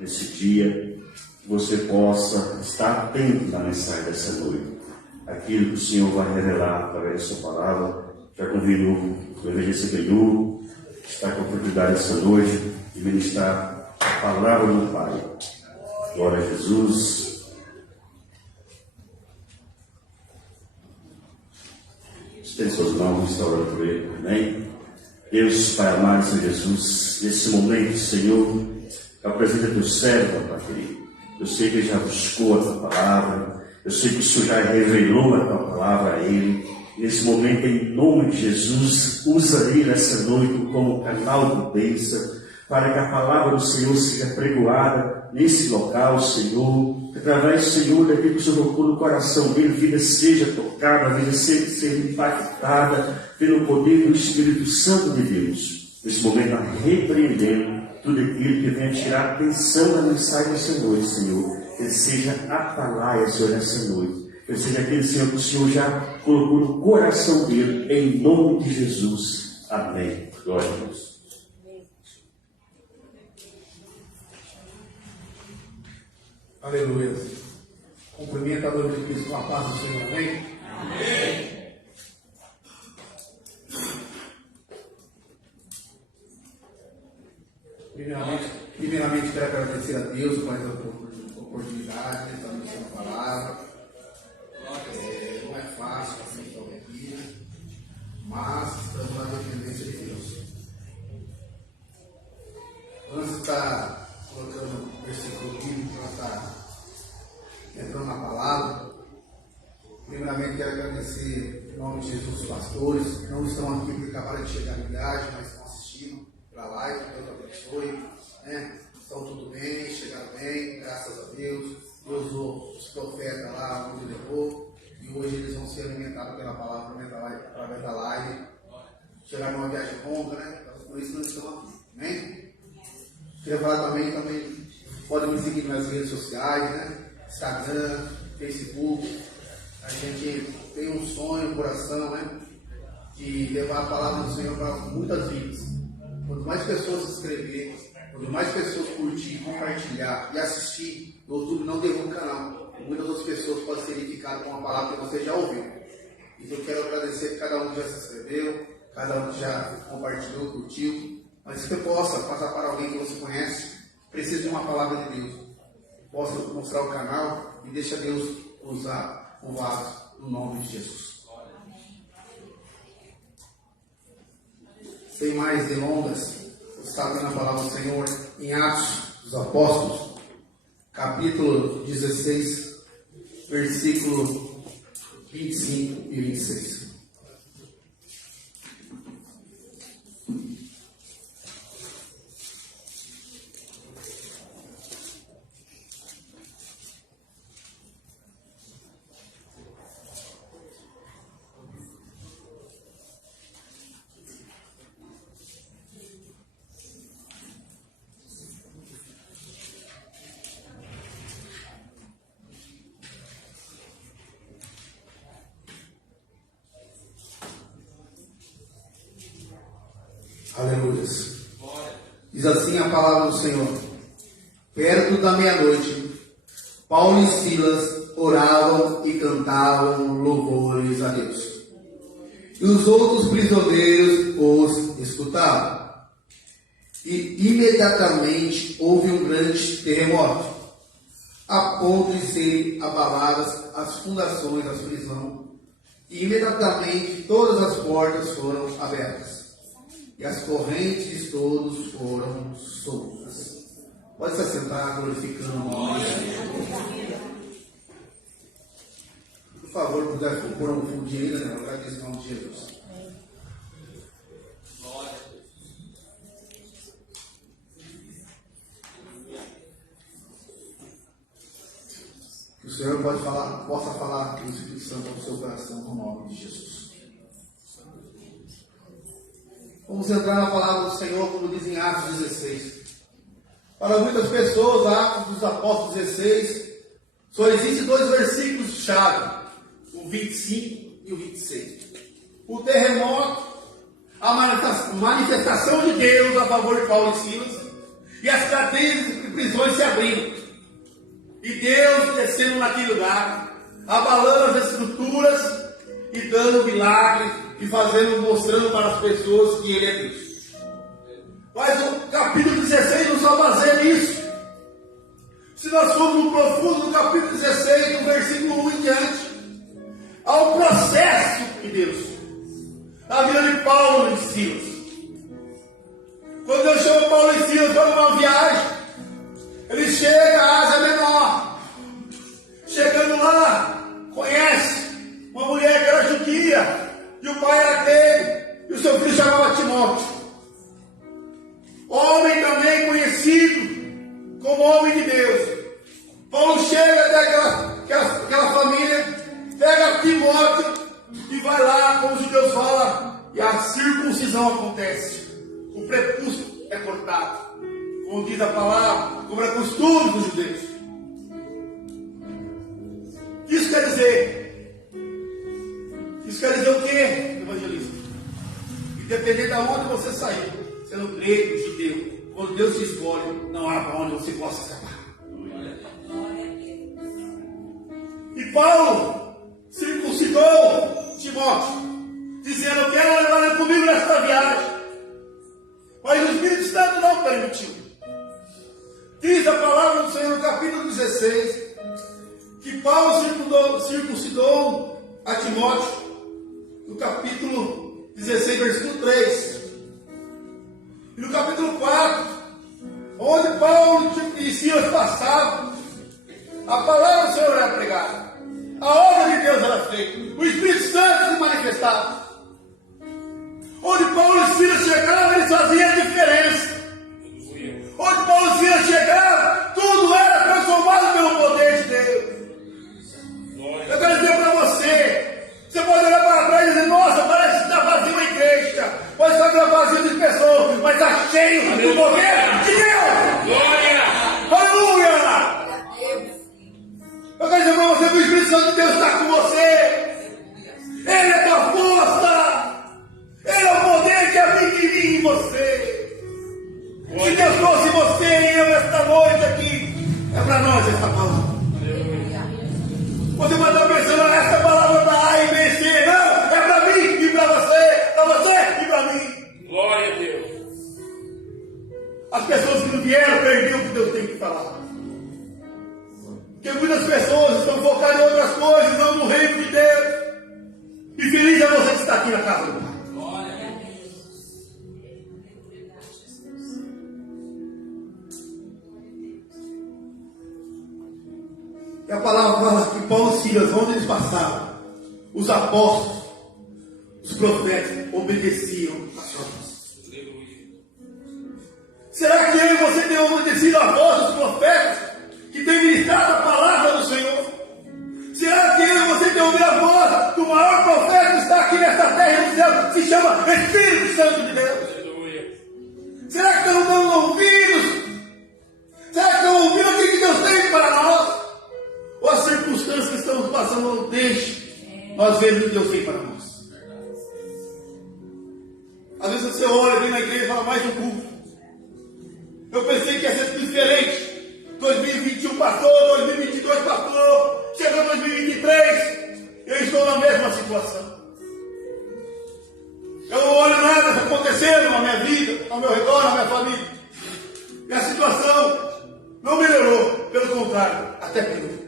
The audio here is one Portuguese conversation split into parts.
nesse dia, que você possa estar atento na mensagem dessa noite. Aquilo que o Senhor vai revelar através da sua palavra. Já convido o evangelista Benhu, que está com a oportunidade essa noite de ministrar a palavra do Pai. Glória a Jesus. Estende suas mãos, está orando por ele. Amém. Deus, Pai amado, Senhor Jesus, nesse momento, Senhor, apresenta teu servo, Pai querido. Eu sei que ele já buscou a tua palavra, eu sei que o Senhor já revelou a tua palavra a ele. Nesse momento, em nome de Jesus, usa ele nessa noite como canal de bênção, para que a palavra do Senhor seja pregoada nesse local, Senhor. Através, Senhor, daquilo que o Senhor colocou no coração dele, a vida seja tocada, a vida seja impactada pelo poder do Espírito Santo de Deus. Nesse momento, repreendendo tudo aquilo que vem tirar a atenção da mensagem dessa noite, Senhor. Ele seja atalaia, Senhor, nessa noite. Ele seja aquele, Senhor, que o Senhor já colocou no coração dele, em nome de Jesus. Amém. Glória a Deus. Aleluia. Cumprimento a Deus de Cristo com a paz do Senhor. Amém? Amém. Primeiramente quero agradecer a Deus por essa oportunidade de estar ministrando a palavra. Não é fácil assim estar aqui, mas estamos na dependência de Deus. Antes de estar colocando o versículo bíblico para estar entrando na palavra, primeiramente quero agradecer em nome de Jesus os pastores que não estão aqui porque acabaram de chegar na idade, mas estão assistindo pela live. Deus abençoe, né? Estão tudo bem, chegaram bem, graças a Deus. Deus usou os profetas lá onde levou, e hoje eles vão ser alimentados pela palavra através da live. Chegaram numa viagem longa, né? Por isso não estão aqui, amém? Queria falar também podem me seguir nas redes sociais, né? Instagram, Facebook. A gente tem um sonho, um coração, né? De levar a palavra do Senhor para muitas vidas. Quanto mais pessoas se inscreverem, quanto mais pessoas curtir, compartilhar e assistir, no YouTube não derruba o canal. Muitas outras pessoas podem ser edificadas com uma palavra que você já ouviu. Então eu quero agradecer a cada um que já se inscreveu, cada um que já compartilhou, curtiu. Mas que você possa passar para alguém que você conhece, precisa de uma palavra de Deus. Possa mostrar o canal e deixa Deus usar o vaso no nome de Jesus. Sem mais delongas, está vendo a palavra do Senhor em Atos dos Apóstolos, capítulo 16, versículo 25 e 26. Aleluia. Diz assim a palavra do Senhor. Perto da meia-noite, Paulo e Silas oravam e cantavam louvores a Deus. E os outros prisioneiros os escutavam. E imediatamente houve um grande terremoto, a ponto de serem abaladas as fundações da prisão. E imediatamente todas as portas foram abertas. E as correntes de todos foram soltas. Pode se assentar, glorificando o nome de Jesus. Por favor, puder pôr um fundinho ainda, né? Eu agradeço o nome de Jesus. Que o Senhor possa falar com o Espírito Santo ao seu coração no nome de Jesus. Vamos entrar na palavra do Senhor, como diz em Atos 16. Para muitas pessoas, Atos dos Apóstolos 16, só existem dois versículos-chave, o 25 e o 26. O terremoto, a manifestação de Deus a favor de Paulo e Silas, e as cadeias e prisões se abriram. E Deus descendo naquele lugar, abalando as estruturas e dando milagres e fazendo, mostrando para as pessoas que Ele é Deus. Mas o capítulo 16 não só baseia nisso. Se nós formos no profundo do capítulo 16, do versículo 1 em diante, há um processo de Deus na vida de Paulo e Silas. Quando Deus chama Paulo e Silas para uma viagem, ele chega à Ásia Menor. Chegando lá, conhece uma mulher que era judia, e o pai era grego, e o seu filho chamava Timóteo. Homem também conhecido como homem de Deus. Paulo chega até aquela família, pega Timóteo e vai lá, como os judeus falam, e a circuncisão acontece. O prepúcio é cortado, como diz a palavra, como é costume dos judeus. Isso quer dizer? Isso quer dizer o quê, evangelista? Independente de onde você sair, sendo grego, judeu, quando Deus te escolhe, não há para onde você possa escapar. E Paulo circuncidou Timóteo, dizendo: eu quero levar ele comigo nesta viagem. Mas o Espírito Santo não permitiu. Diz a palavra do Senhor no capítulo 16, que Paulo circuncidou a Timóteo, no capítulo 16, versículo 3. E no capítulo 4, onde Paulo e Silas passavam, a palavra do Senhor era pregada, a obra de Deus era feita, o Espírito Santo se manifestava. Onde Paulo e Silas chegavam, eles faziam a diferença. Onde Paulo e Silas chegavam, tudo era transformado pelo poder de Deus. Eu quero dizer para você, você pode olhar para trás e dizer: nossa, parece que está vazio a igreja, pode estar vazio de pessoas, mas está cheio do poder de Deus. Glória! Aleluia! Eu quero dizer para você que o Espírito Santo de Deus está com você. Ele é tua força. Ele é o poder que habita em mim e em você. Se Deus trouxe você e eu esta noite aqui, é para nós esta palavra. Você pode estar pensando: essa palavra para A e B, C. Não, é para mim e para você e para mim. Glória a Deus. As pessoas que não vieram perderam o que Deus tem que falar. Porque muitas pessoas estão focadas em outras coisas, não no reino de Deus. E feliz é você que está aqui na casa do Pai. E a palavra fala que Paulo e Silas, onde eles passavam, os apóstolos, os profetas, obedeciam a sua voz. Será que eu e você temos obedecido a voz dos profetas que têm ministrado a palavra do Senhor? Será que eu e você temos ouvido a voz do maior profeta que está aqui nesta terra e no céu, se chama Espírito Santo de Deus? Será que estamos dando ouvidos? Será que estamos ouvindo o que Deus tem para nós? Ou as circunstâncias que estamos passando não deixam nós vermos o que Deus tem para nós? Às vezes você olha, vem na igreja e fala: mais um culto. Eu pensei que ia ser diferente. 2021 passou, 2022 passou, chegou 2023, eu estou na mesma situação. Eu não olho nada acontecendo na minha vida, ao meu redor, na minha família. E a situação não melhorou, pelo contrário, até piorou.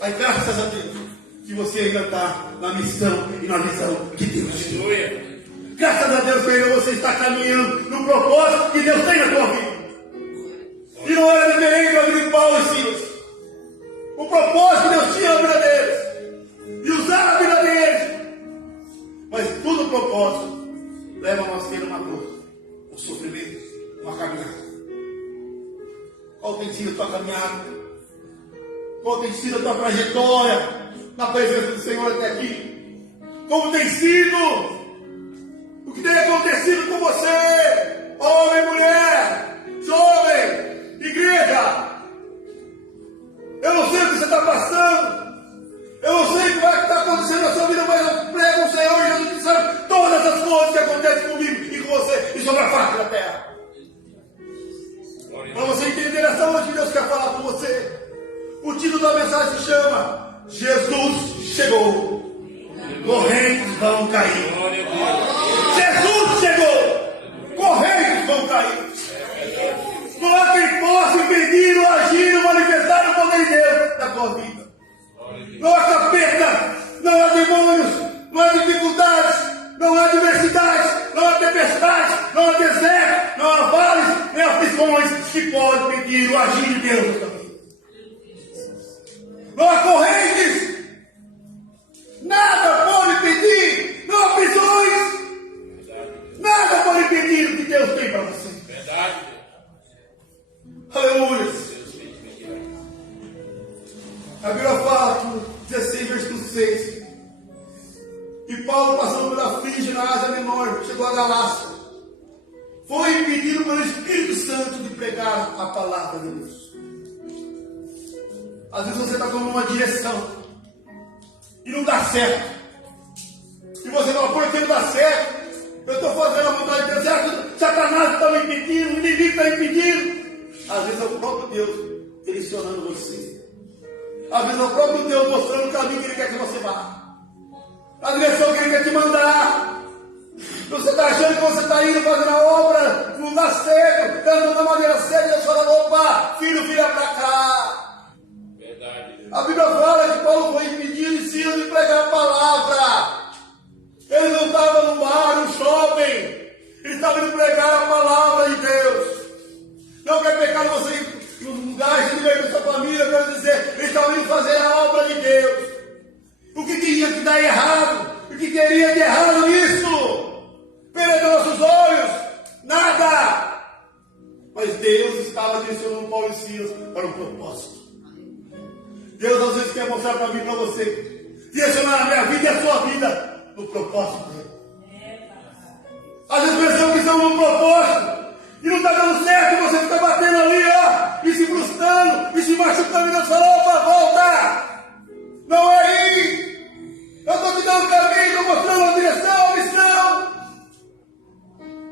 Mas graças a Deus que você ainda está na missão e na visão de Deus. Graças a Deus que ainda você está caminhando no propósito que Deus tem na tua vida. E não era diferente da vida de Paulo e Silas. O propósito que Deus tinha na vida deles e usar a vida deles. Mas tudo o propósito leva a nós ter uma dor, um sofrimento, uma caminhada. Qual tem sido a tua caminhada? Qual tem sido a tua trajetória na presença do Senhor até aqui? Como tem sido? O que tem acontecido com você? Homem, mulher, jovem, igreja. Eu não sei o que você está passando. Eu não sei o que vai estar acontecendo na sua vida, mas eu prego ao Senhor Jesus que sabe todas as coisas que acontecem comigo e com você e sobre a face da terra. mensagem se chama Jesus chegou. Correntes vão cair. Jesus chegou. Correntes vão cair. Não há quem possa impedir, ou agir, ou manifestar o poder de Deus na tua vida. Não há capeta, não há demônios, não há dificuldades, não há adversidades, não há tempestades, não há deserto, não há vales, nem aflições que podem impedir o agir de Deus na tua vida. Não há correntes, nada pode impedir, não há prisões, nada pode impedir o que Deus tem para você. Verdade. Aleluia. A Bíblia fala no 16, versículo 6. E Paulo, passando pela Frígia na Ásia Menor, chegou a Galácia. Foi impedido pelo Espírito Santo de pregar a palavra de Deus. Às vezes você está tomando uma direção e não dá certo. E você fala, por que não dá certo? Eu estou fazendo a vontade de Deus, certo? Satanás está me impedindo, o inimigo está me impedindo. Às vezes é o próprio Deus direcionando você. Às vezes é o próprio Deus mostrando o caminho que Ele quer que você vá. A direção que Ele quer te mandar. Você está achando que você está indo fazendo a obra no lugar certo, dando da maneira certa, e Deus fala, opa, filho, vira para cá. Verdade. A Bíblia fala que Paulo foi impedido e Silas de pregar a palavra. Ele não estava no bar, no shopping. Ele estava indo pregar a palavra de Deus. Não quer pecar você nos lugares que veio da sua família, eu quero dizer, eles estavam indo fazer a obra de Deus. O que tinha que dar errado? O que teria de errado nisso? Perante nossos olhos? Nada! Mas Deus estava direcionando Paulo e Silas para um propósito. Deus às vezes quer mostrar para mim e para você, direcionar a minha vida e a sua vida no propósito dele. Às vezes pensamos que estamos no propósito e não está dando certo, e você fica batendo ali, ó, e se frustrando, e se machucando, e Deus fala, opa, volta! Não é aí! Eu estou te dando o caminho, estou mostrando a direção, a missão.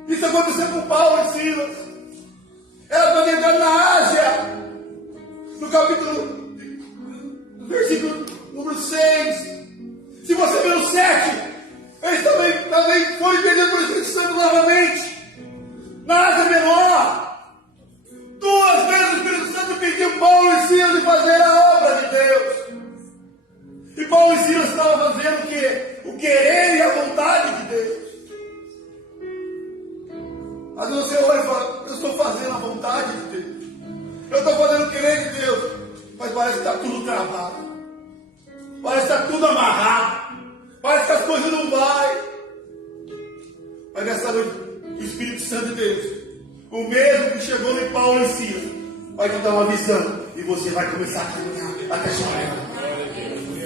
Isso aconteceu com Paulo e Silas. Era para entrar na Ásia, no capítulo, no versículo número 6. Se você ver o 7, eles também foram impedidos pelo Espírito Santo novamente. Na Ásia Menor, 2 vezes o Espírito Santo pediu Paulo e Silas de fazer a obra de Deus. E Paulo e Silas estavam fazendo o quê? O querer e a vontade de Deus. Às vezes você olha e fala, eu estou fazendo a vontade de Deus. Eu estou fazendo o querer de Deus. Mas parece que está tudo travado. Parece que está tudo amarrado. Parece que as coisas não vão. Mas nessa noite, o Espírito Santo de Deus, o mesmo que chegou em Paulo e Silas, vai te dar uma visão e você vai começar a caminhar até chegar ela.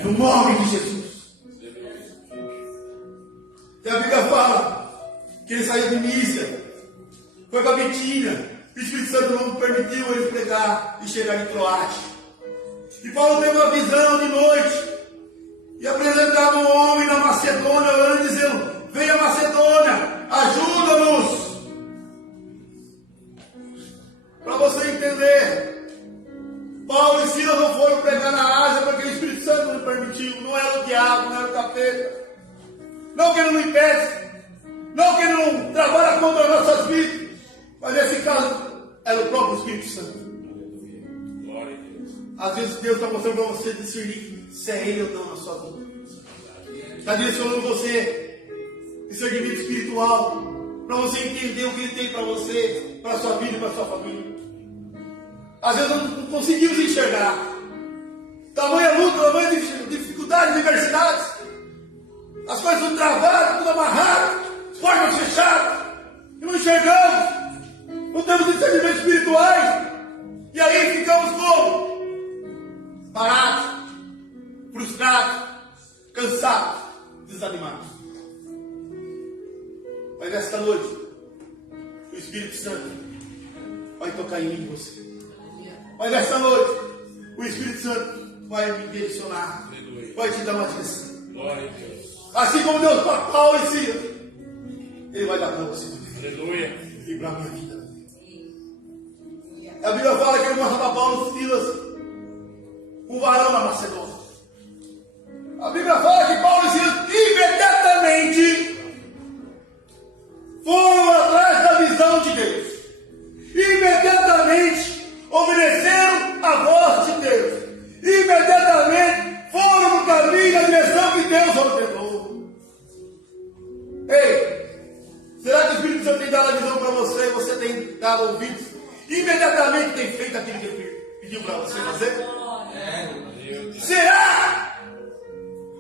No nome de Jesus. E a Bíblia fala que ele saiu de Mísia, foi para Bitínia. O Espírito Santo não permitiu ele pregar e chegar em Troade. E Paulo teve uma visão de noite e apresentava um homem na Macedônia, orando, dizendo, venha Macedônia, ajuda-nos. Para você entender, Paulo e Silas não foram pregar na Ásia porque o Espírito Santo não permitiu. Não era o diabo, não era o capeta. Não que ele não impede, não que ele não trabalha contra as nossas vidas, mas nesse caso era o próprio Espírito Santo. Glória a Deus. Às vezes Deus está mostrando para você discernir se é Ele ou não na sua vida. Está direcionando você discernimento espiritual, para você entender o que Ele tem para você, para a sua vida e para a sua família. Às vezes não conseguimos enxergar. Tamanha luta, tamanha dificuldade, diversidades. As coisas estão travadas, tudo amarrado, portas fechadas, e não enxergamos. Não temos discernimento espirituais. E aí ficamos como? Parados, frustrados, cansados, desanimados. Mas esta noite, o Espírito Santo vai tocar em mim e você. Mas esta noite, o Espírito Santo vai me direcionar, vai te dar uma direção. Glória a Deus. Assim como Deus para Paulo e Silas, Ele vai dar para você. Aleluia. E para a minha vida. A Bíblia fala que Ele mostra para Paulo e Silas um varão na Macedônia. A Bíblia fala que Paulo e Silas imediatamente foram atrás da visão de Deus. Imediatamente obedeceram a voz de Deus. Imediatamente foram no caminho, na direção que Deus ordenou. Ei, será que o Espírito Santo tem dado a visão para você e você tem dado ouvidos? Imediatamente tem feito aquilo que ele pediu para você fazer? Será?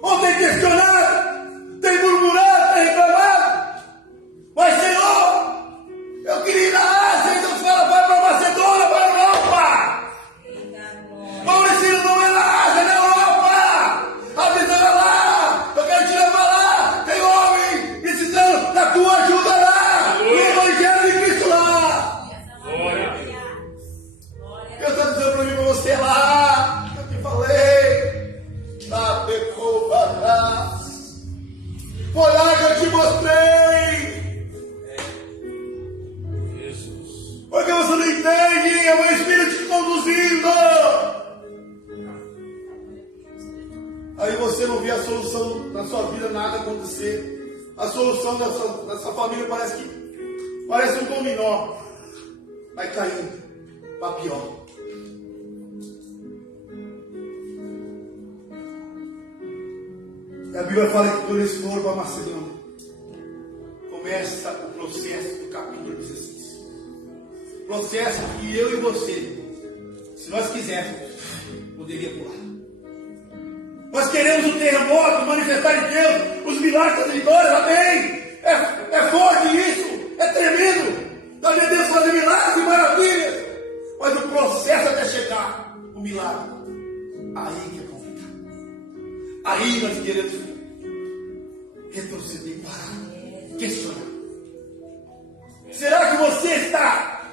Ou tem questionado, tem murmurado, tem reclamado? Mas Senhor, eu queria ir na Ásia, então fala, vai para a Macedônia, vai para a Europa. Paulo e Silas não é na Ásia, na Europa. A visão é lá, eu quero te levar lá. Tem homem precisando da tua ajuda lá, no Evangelho de Cristo lá. Glória a Deus. Eu estou dizendo para mim, para você lá, eu te falei. Foi lá que eu te mostrei. Jesus. Porque você não entende, é o Espírito te conduzindo. Aí você não vê a solução na sua vida, nada acontecer. A solução da sua família parece um dominó. Vai caindo para pior. A Bíblia fala que quando eles foram para Macedônia, começa o processo do capítulo 16. Processo que eu e você, se nós quiséssemos, poderia pular. Nós queremos o terremoto, manifestar em Deus, os milagres das vitórias, amém? É forte isso, é tremendo. Nós devemos fazer milagres e maravilhas. Mas o processo até chegar o milagre, aí que é complicado. Aí nós queremos retroceder, parar, questionar. Será que você está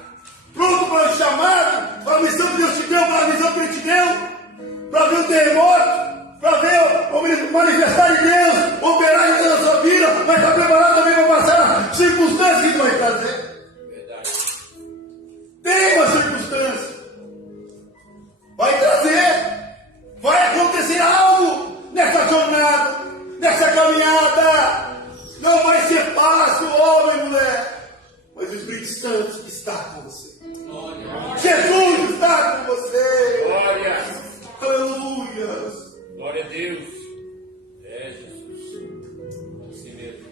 pronto para o chamado, para a missão que Deus te deu, para a missão que Ele te deu? Para ver o terremoto, para ver o manifestar de Deus, operar em toda a sua vida, mas está preparado também para passar circunstâncias que Ele vai trazer? Verdade. Tem uma circunstância. Vai trazer. Vai acontecer algo nessa jornada, nessa caminhada. Não vai ser fácil, homem e mulher. Mas o Espírito Santo está com você. Jesus está com você. Glória. Aleluia. Glória a Deus. É Jesus. Assim mesmo.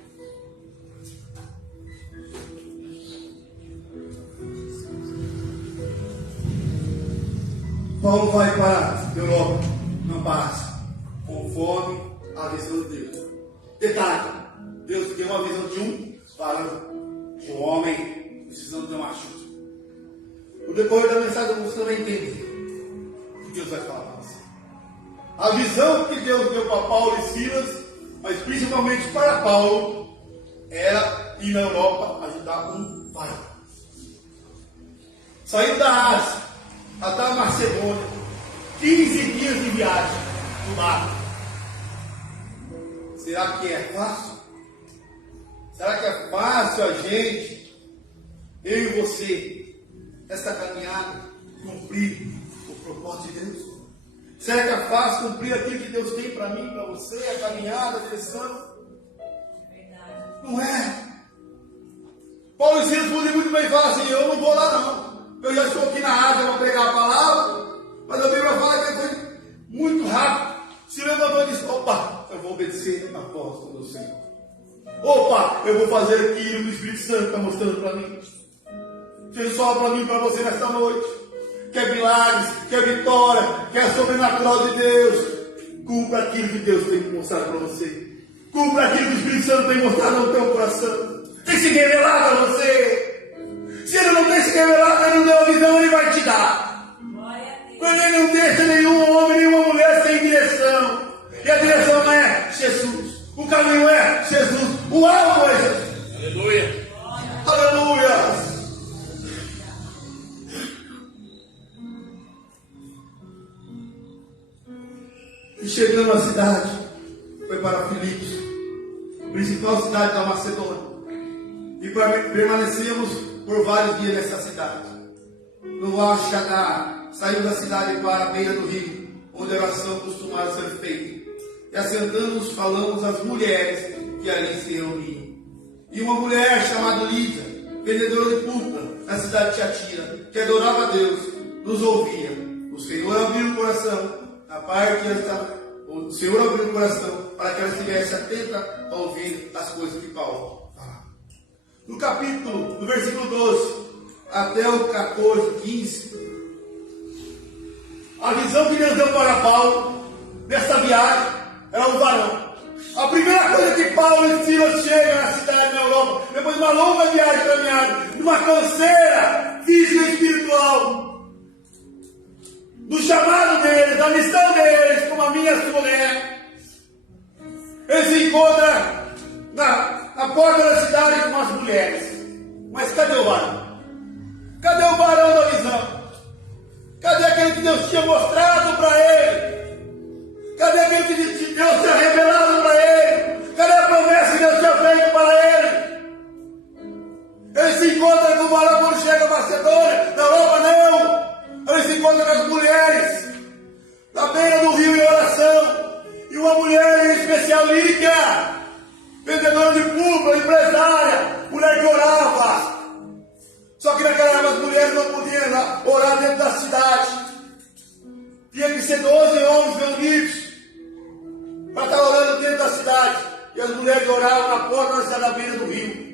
Paulo vai para a Europa, não passa, conforme a visão de Deus. Detalhe, Deus deu uma visão de um varão, de um homem precisando de uma ajuda. No decorrer da mensagem você vai entender o que Deus vai falar para você. A visão que Deus deu para Paulo e Silas, mas principalmente para Paulo, era ir na Europa ajudar um varão. Sair da Ásia até a Macedônia, 15 dias de viagem no mar. Será que é fácil? Será que é fácil a gente, eu e você, essa caminhada, cumprir o propósito de Deus? Será que é fácil cumprir aquilo que Deus tem para mim, para você, a caminhada, a direção? Não é. Paulo e Silas podem muito bem falar assim, eu não vou lá não. Eu já estou aqui na Ásia para pregar a palavra, mas a Bíblia fala que foi muito rápido. Se levantou e disse, opa, eu vou obedecer a voz do meu Senhor. Opa, eu vou fazer aquilo que o Espírito Santo está mostrando para mim. Ele fala para mim e para você nesta noite. Quer milagres, quer vitória, quer sobrenatural de Deus. Cumpra aquilo que Deus tem mostrado para você. Cumpra aquilo que o Espírito Santo tem mostrado no teu coração. Tem se revelado para você. Se Ele não tem se revelado, Ele não deu a visão, Ele vai te dar. Quando Ele não deixa nenhum homem, nenhuma mulher sem direção. E a direção é Jesus. O caminho é Jesus. O alvo é Jesus. Aleluia. Aleluia. E chegando à cidade, foi para Filipos, principal cidade da Macedônia. E permanecemos por vários dias nessa cidade. No Achagar, saiu da cidade para a beira do rio, onde a oração costumava ser feita. E assentando-nos, falamos às mulheres que ali se reuniam. E uma mulher chamada Lídia, vendedora de púrpura, na cidade de Tiatira, que adorava a Deus, nos ouvia. O Senhor abriu o coração, o Senhor abriu o coração para que ela estivesse atenta a ouvir as coisas que Paulo falava. No versículo 12, até o 14, 15, a visão que Deus deu para Paulo, nessa viagem, era um varão. A primeira coisa que Paulo e Silas chegam na cidade na Europa, depois de uma longa viagem caminhada, de uma canseira física e espiritual, do chamado deles, da missão deles, como a minha e a sua mulher, eles se encontram na porta da cidade com as mulheres. Mas cadê o varão? Cadê o varão da visão? Cadê aquele que Deus tinha mostrado para ele? Cadê aquele que Deus tinha revelado para ele? Cadê a promessa que Deus tinha feito para ele? Ele se encontra com o varão quando chega a Macedônia. Na Europa não. Ele se encontra com as mulheres na beira do rio em oração. E uma mulher em especial, Lídia, vendedora de púrpura, empresária, mulher que orava. Só que naquela época as mulheres não podiam orar dentro da cidade. Tinha que ser 12 homens reunidos para estar orando dentro da cidade. E as mulheres oravam na porta da cidade, na beira do rio.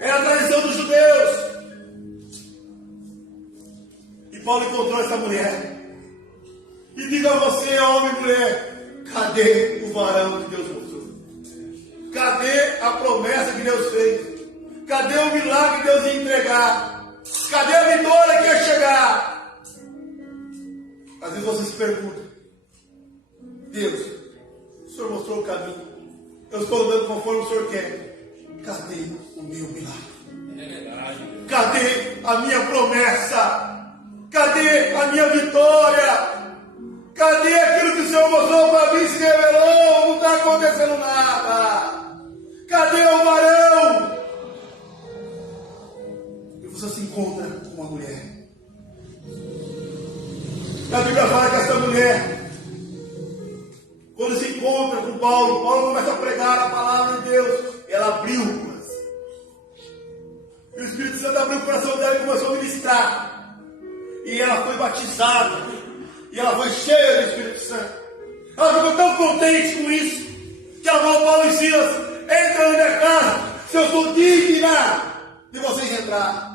Era a tradição dos judeus. E Paulo encontrou essa mulher. E diga a você, homem e mulher, cadê o varão que Deus mostrou? Cadê a promessa que Deus fez? Cadê o milagre que Deus ia entregar? Cadê a vitória que ia chegar? Às vezes você se pergunta, Deus, o Senhor mostrou o caminho, eu estou andando conforme o Senhor quer. Cadê o meu milagre? Cadê a minha promessa? Cadê a minha vitória? Cadê aquilo que o Senhor mostrou para mim, se revelou? Não está acontecendo nada. Cadê o varão? E você se encontra com uma mulher. A Bíblia fala que essa mulher, quando se encontra com Paulo, Paulo começa a pregar a palavra de Deus. Ela abriu o coração. E o Espírito Santo abriu o coração dela e começou a ministrar. E ela foi batizada. E ela foi cheia do Espírito Santo. Ela ficou tão contente com isso, que ela falou: Paulo e Silas, entra na minha casa, se eu sou digna de vocês entrar.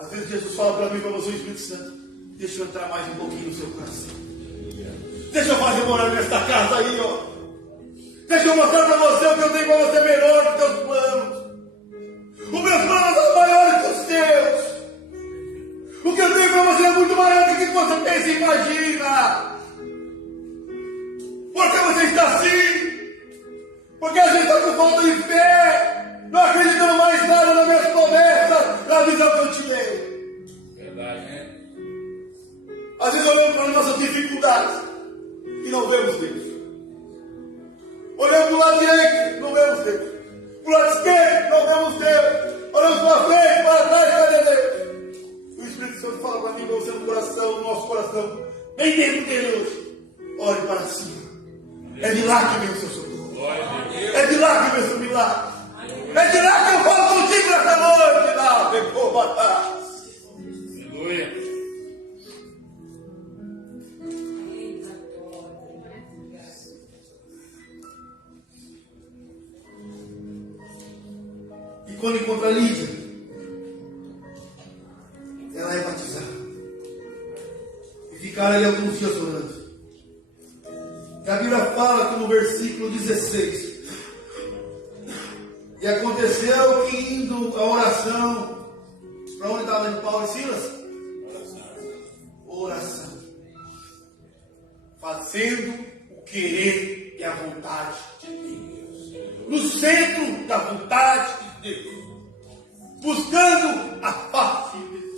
Às vezes Jesus fala para mim e para você, Espírito Santo, deixa eu entrar mais um pouquinho no seu coração. Deixa eu fazer morar nesta casa aí, ó. Deixa eu mostrar para você o que eu tenho para você melhor que os teus planos. Os meus planos são maiores que os teus. O que eu tenho para você é muito maior do que você pensa e imagina. Por que você está assim? Porque a gente está com falta de fé, não acreditando mais nada nas minhas promessas, na visão que eu te dei. Verdade, né? Às vezes olhamos para as nossas dificuldades e não vemos Deus. Olhamos para o lado direito, não vemos Deus. Para o lado esquerdo, não vemos Deus. Olhamos para frente, para trás, cadê Deus? O Espírito Santo fala para mim, para você no coração, no nosso coração, bem dentro dele hoje. Olhe para cima. É de lá que vem o seu socorro. É de lá que vem o seu milagre. É de lá que eu falo contigo nessa noite. Lá, pecou, batalha. Aleluia. E quando encontra a Lídia, ela é batizada. E ficaram ali alguns dias orando. E a Bíblia fala que no versículo 16: e aconteceu que indo a oração, para onde estava indo Paulo e Silas? Oração. Fazendo o querer e a vontade de Deus. No centro da vontade de Deus. Buscando a face de Deus.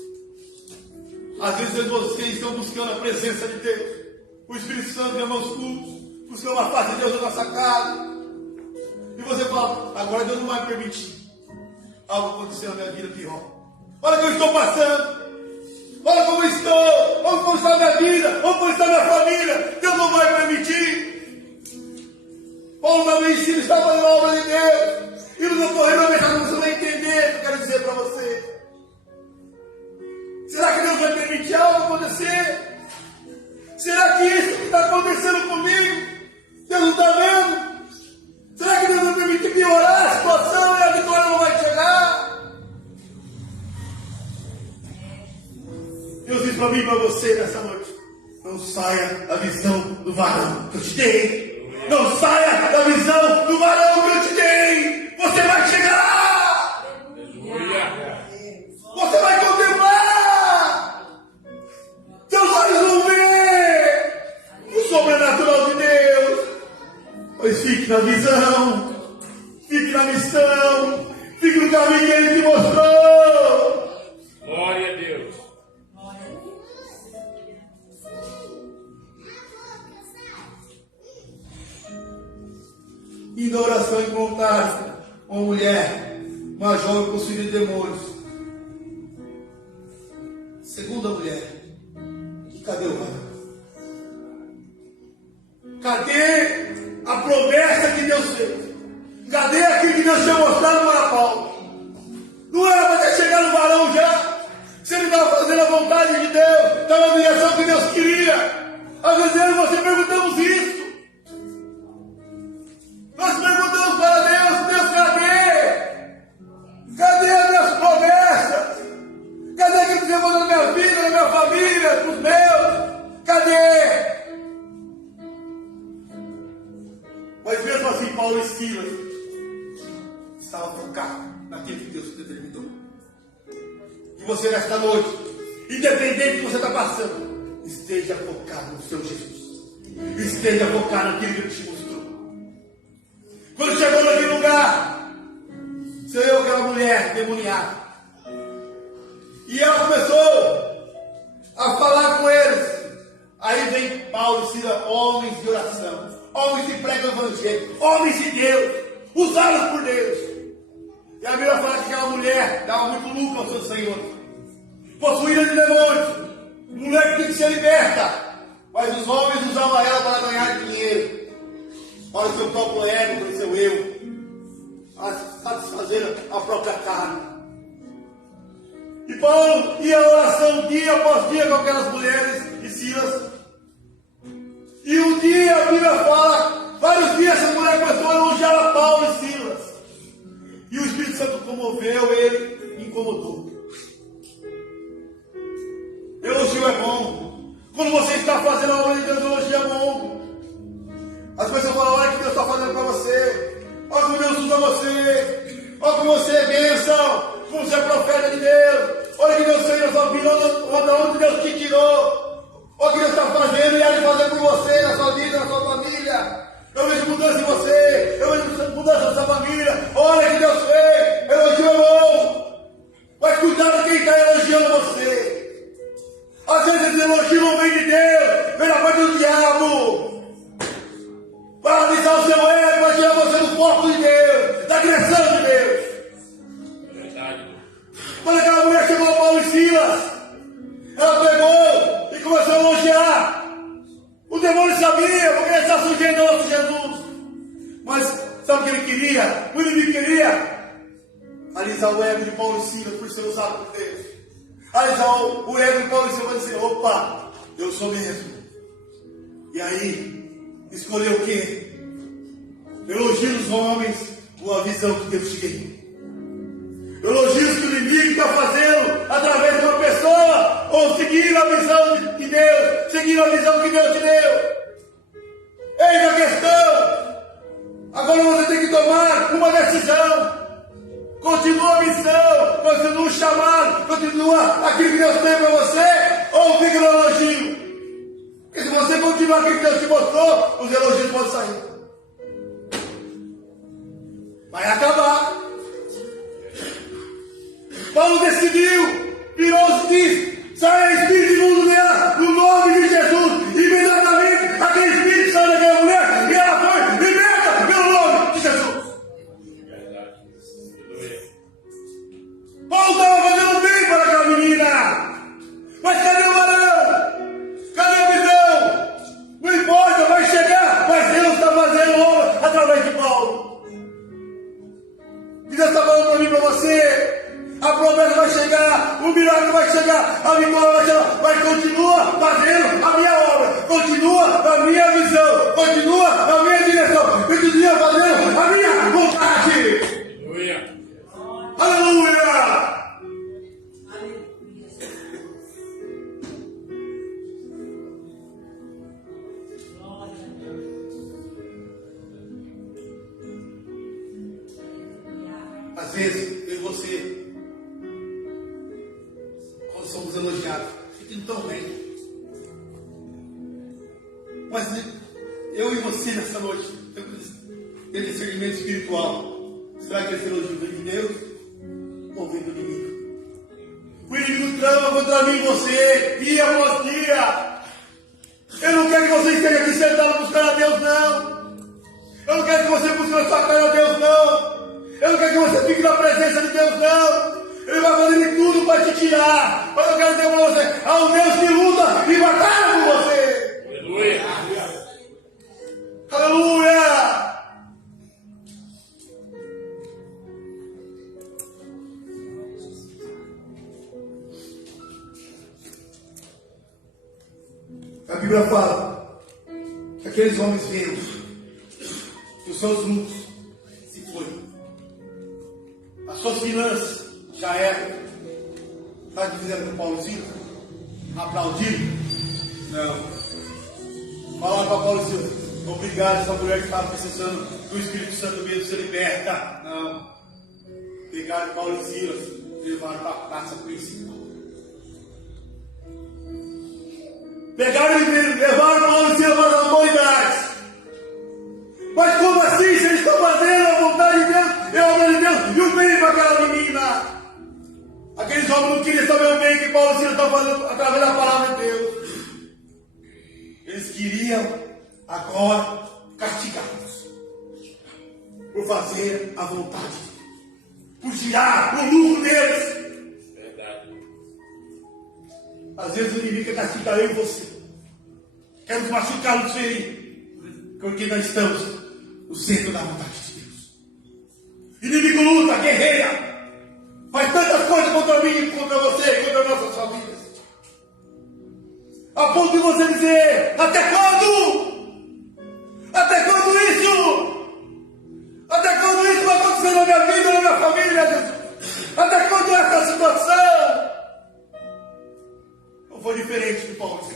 Às vezes vocês estão buscando a presença de Deus. O Espírito Santo em mãos cultos, buscando a face de Deus na nossa casa. E você fala: agora Deus não vai me permitir algo acontecer na minha vida pior. Olha o que eu estou passando. Olha influenciar a minha vida, ou influenciar a minha família. Deus não vai permitir. Paulo também ensina, está fazendo a obra de Deus. E nos ocorreu vai deixar você não entender o que eu quero dizer para você. Será que Deus vai permitir algo acontecer? Será que isso que está acontecendo comigo, Deus não está vendo? Será que Deus vai permitir piorar a situação e a vitória não vai chegar? Deus diz para mim e para você nessa noite: não saia da visão do varão que eu te dei. Não saia da visão do varão que eu te dei. Você vai chegar lá. Você vai contemplar. Seus olhos vão ver o sobrenatural de Deus. Pois fique na visão, fique na missão, fique no caminho que Ele te mostrou. Glória a Deus. Indo à oração encontraram uma mulher, uma jovem possuída de demônios. Segunda mulher. E cadê o varão? Cadê a promessa que Deus fez? Cadê aquilo que Deus tinha mostrado para Paulo? Não era para ter chegado o varão já. Se ele estava fazendo a vontade de Deus, estava na direção que Deus queria. Às vezes eu e você perguntamos isso. Nós perguntamos para Deus: Deus, cadê? Cadê as minhas promessas? Cadê aquilo que você mandou na minha vida, na minha família, para os meus? Cadê? Mas mesmo assim, Paulo e Silas estavam focados naquilo que Deus determinou. E você nesta noite, independente do que você está passando, esteja focado no seu Jesus. Esteja focado naquilo que Ele te mostrou. Quando chegou naquele lugar, você viu aquela mulher demoniada. E ela começou a falar com eles. Aí vem Paulo e Silas, homens de oração, homens que pregam o evangelho, homens de Deus, usados por Deus. E a Bíblia fala que aquela mulher dava muito lucro ao seu Senhor, possuída de demônios, mulher que tem que ser liberta, mas os homens usavam ela para ganhar dinheiro, para o seu próprio ego, para o seu eu, para satisfazer a própria carne. E Paulo ia à oração dia após dia com aquelas mulheres e Silas. E um dia a Bíblia fala, vários dias essa mulher começou a elogiar a Paulo e Silas. E o Espírito Santo comoveu ele e incomodou. Elogio é bom. Quando você está fazendo a obra de Deus, elogio é bom. As pessoas falam: olha o que Deus está fazendo para você. Olha como Deus usa você. Olha como você é bênção. Como você é profeta de Deus. Olha que Deus fez na sua vida. Onde Deus te tirou. Olha o que Deus está fazendo e Ele vai fazer por você, na sua vida, na sua família. Eu vejo mudança em você. Eu vejo mudança na sua família. Olha que Deus fez. Elogio é bom. Mas cuidado quem está elogiando você. Às vezes esse elogio não vem de Deus, vem da parte do diabo. Para alisar o seu ego, para tirar você do foco de Deus, da direção de Deus. Verdade. Quando aquela mulher chegou a Paulo e Silas, ela pegou e começou a elogiar. O demônio sabia, porque ele está sujeito ao nosso Jesus. Mas sabe o que ele queria? O inimigo queria alisar o ego de Paulo e Silas por ser usado por Deus. Alisar o ego de Paulo e Silas para dizer: opa, eu sou mesmo. E aí, escolheu o quê? Elogio os homens com a visão que Deus te deu. Elogios que o inimigo está fazendo através de uma pessoa, ou seguindo a visão de Deus, seguindo a visão que Deus te deu. Eis a questão. Agora você tem que tomar uma decisão. Continua a missão, continua o chamado, continua aquilo que Deus tem para você, ou fica no elogio. Porque se você continuar aquilo que Deus te mostrou, os elogios podem sair. Vai acabar. Paulo decidiu, virou-se e disse: sai espírito imundo dela, no nome de Jesus. Imediatamente aquele espírito saiu daquela mulher e ela foi liberta pelo nome de Jesus. Paulo estava fazendo bem para aquela menina. Mas cadê o varão? vai chegar, o milagre vai chegar, a vitória vai chegar, mas continua fazendo a minha obra, continua na minha visão, continua na minha direção, continua fazendo a minha vontade. Aleluia. Aleluia! Às vezes, eu e você, quando somos elogiados, ficamos tão bem. Mas eu e você nessa noite, ter discernimento espiritual. Será que esse elogio vem de Deus ou vem do inimigo? O inimigo trama contra mim e você, dia após dia. Eu não quero que você esteja aqui sentado buscando a Deus, não. Eu não quero que você busque a sua cara a Deus, não. Eu não quero que você fique na presença de Deus, não. Ele vai fazer de tudo para te tirar. Mas eu quero dizer para você, há um Deus que luta e batalha por você. Aleluia. Aleluia! A Bíblia fala que aqueles homens vendo que os seus lutos se foram. As suas finanças já eram. Sabe o que fizeram com Paulo e Silas? Aplaudiram? Não. Falaram para Paulo e Silas: obrigado, essa mulher que estava precisando do Espírito Santo mesmo ser liberta. Não. Pegaram Paulo e Silas e levaram para a praça principal. Pegaram e levaram Paulo e Silas para as autoridades. Mas como assim? Se eles estão fazendo a vontade de Deus, a obra de Deus, e o bem para aquela menina? Aqueles homens não queriam saber o bem que Paulo e Silas estão fazendo através da palavra de Deus. Eles queriam agora castigá-los por fazer a vontade de Deus, por tirar o lucro deles. Verdade. Às vezes o inimigo quer castigar eu e você, quer nos machucar, nos ferir, porque nós estamos no centro da vontade de Deus. O inimigo luta, guerreia, faz tantas coisas contra mim, contra você, contra nossas famílias, a ponto de você dizer: até quando? Até quando isso? Até quando isso vai acontecer na minha vida, na minha família, Jesus? Até quando essa situação? Não foi diferente de Paulo.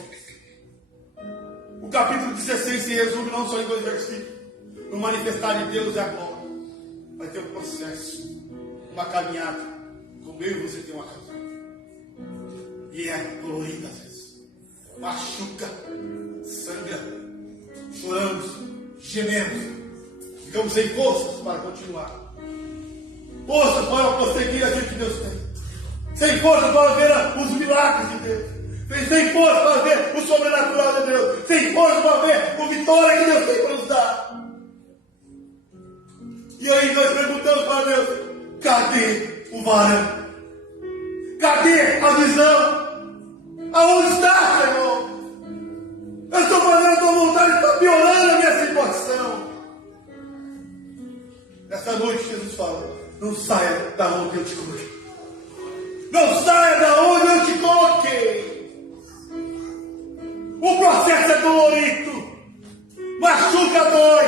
O capítulo 16 se resume não só em 2 versículos. No manifestar de Deus é a glória. Vai ter um processo, uma caminhada. Como eu e você tem uma caminhada. E é dolorida às vezes. Machuca, sangra, choramos, gememos, ficamos sem forças para continuar, forças para prosseguir aquilo que Deus tem, sem forças para ver os milagres de Deus, sem forças para ver o sobrenatural de Deus, sem forças para ver a vitória que Deus tem para nos dar. E aí nós perguntamos para Deus: cadê o varão? Cadê a visão? Aonde está, Senhor? Eu estou fazendo a tua vontade, está piorando a minha situação. Essa noite Jesus fala: não saia da onde eu te coloquei. Não saia da onde eu te coloquei. O processo é dolorido, machuca, dói,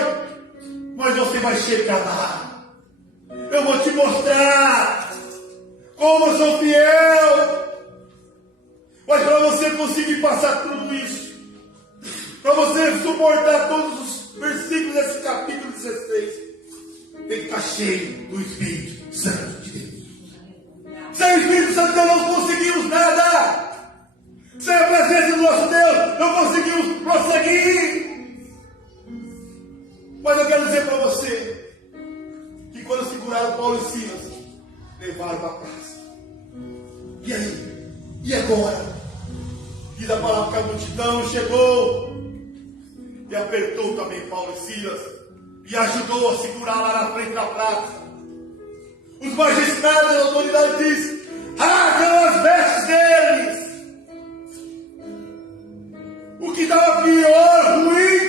mas você vai chegar lá. Eu vou te mostrar como eu sou fiel. Mas para você conseguir passar tudo isso, para você suportar todos os versículos desse capítulo 16, tem que estar cheio do Espírito Santo de Deus. Sem o Espírito Santo nós não conseguimos nada. Sem a presença do nosso Deus não conseguimos prosseguir. Mas eu quero dizer para você que quando seguraram Paulo e Silas, levaram para a praça. E aí? E agora? Diz a palavra que a multidão chegou e apertou também Paulo e Silas e ajudou a segurar lá na frente da praça. Os magistrados da autoridade dizem: rasgam as vestes deles. O que estava pior, ruim,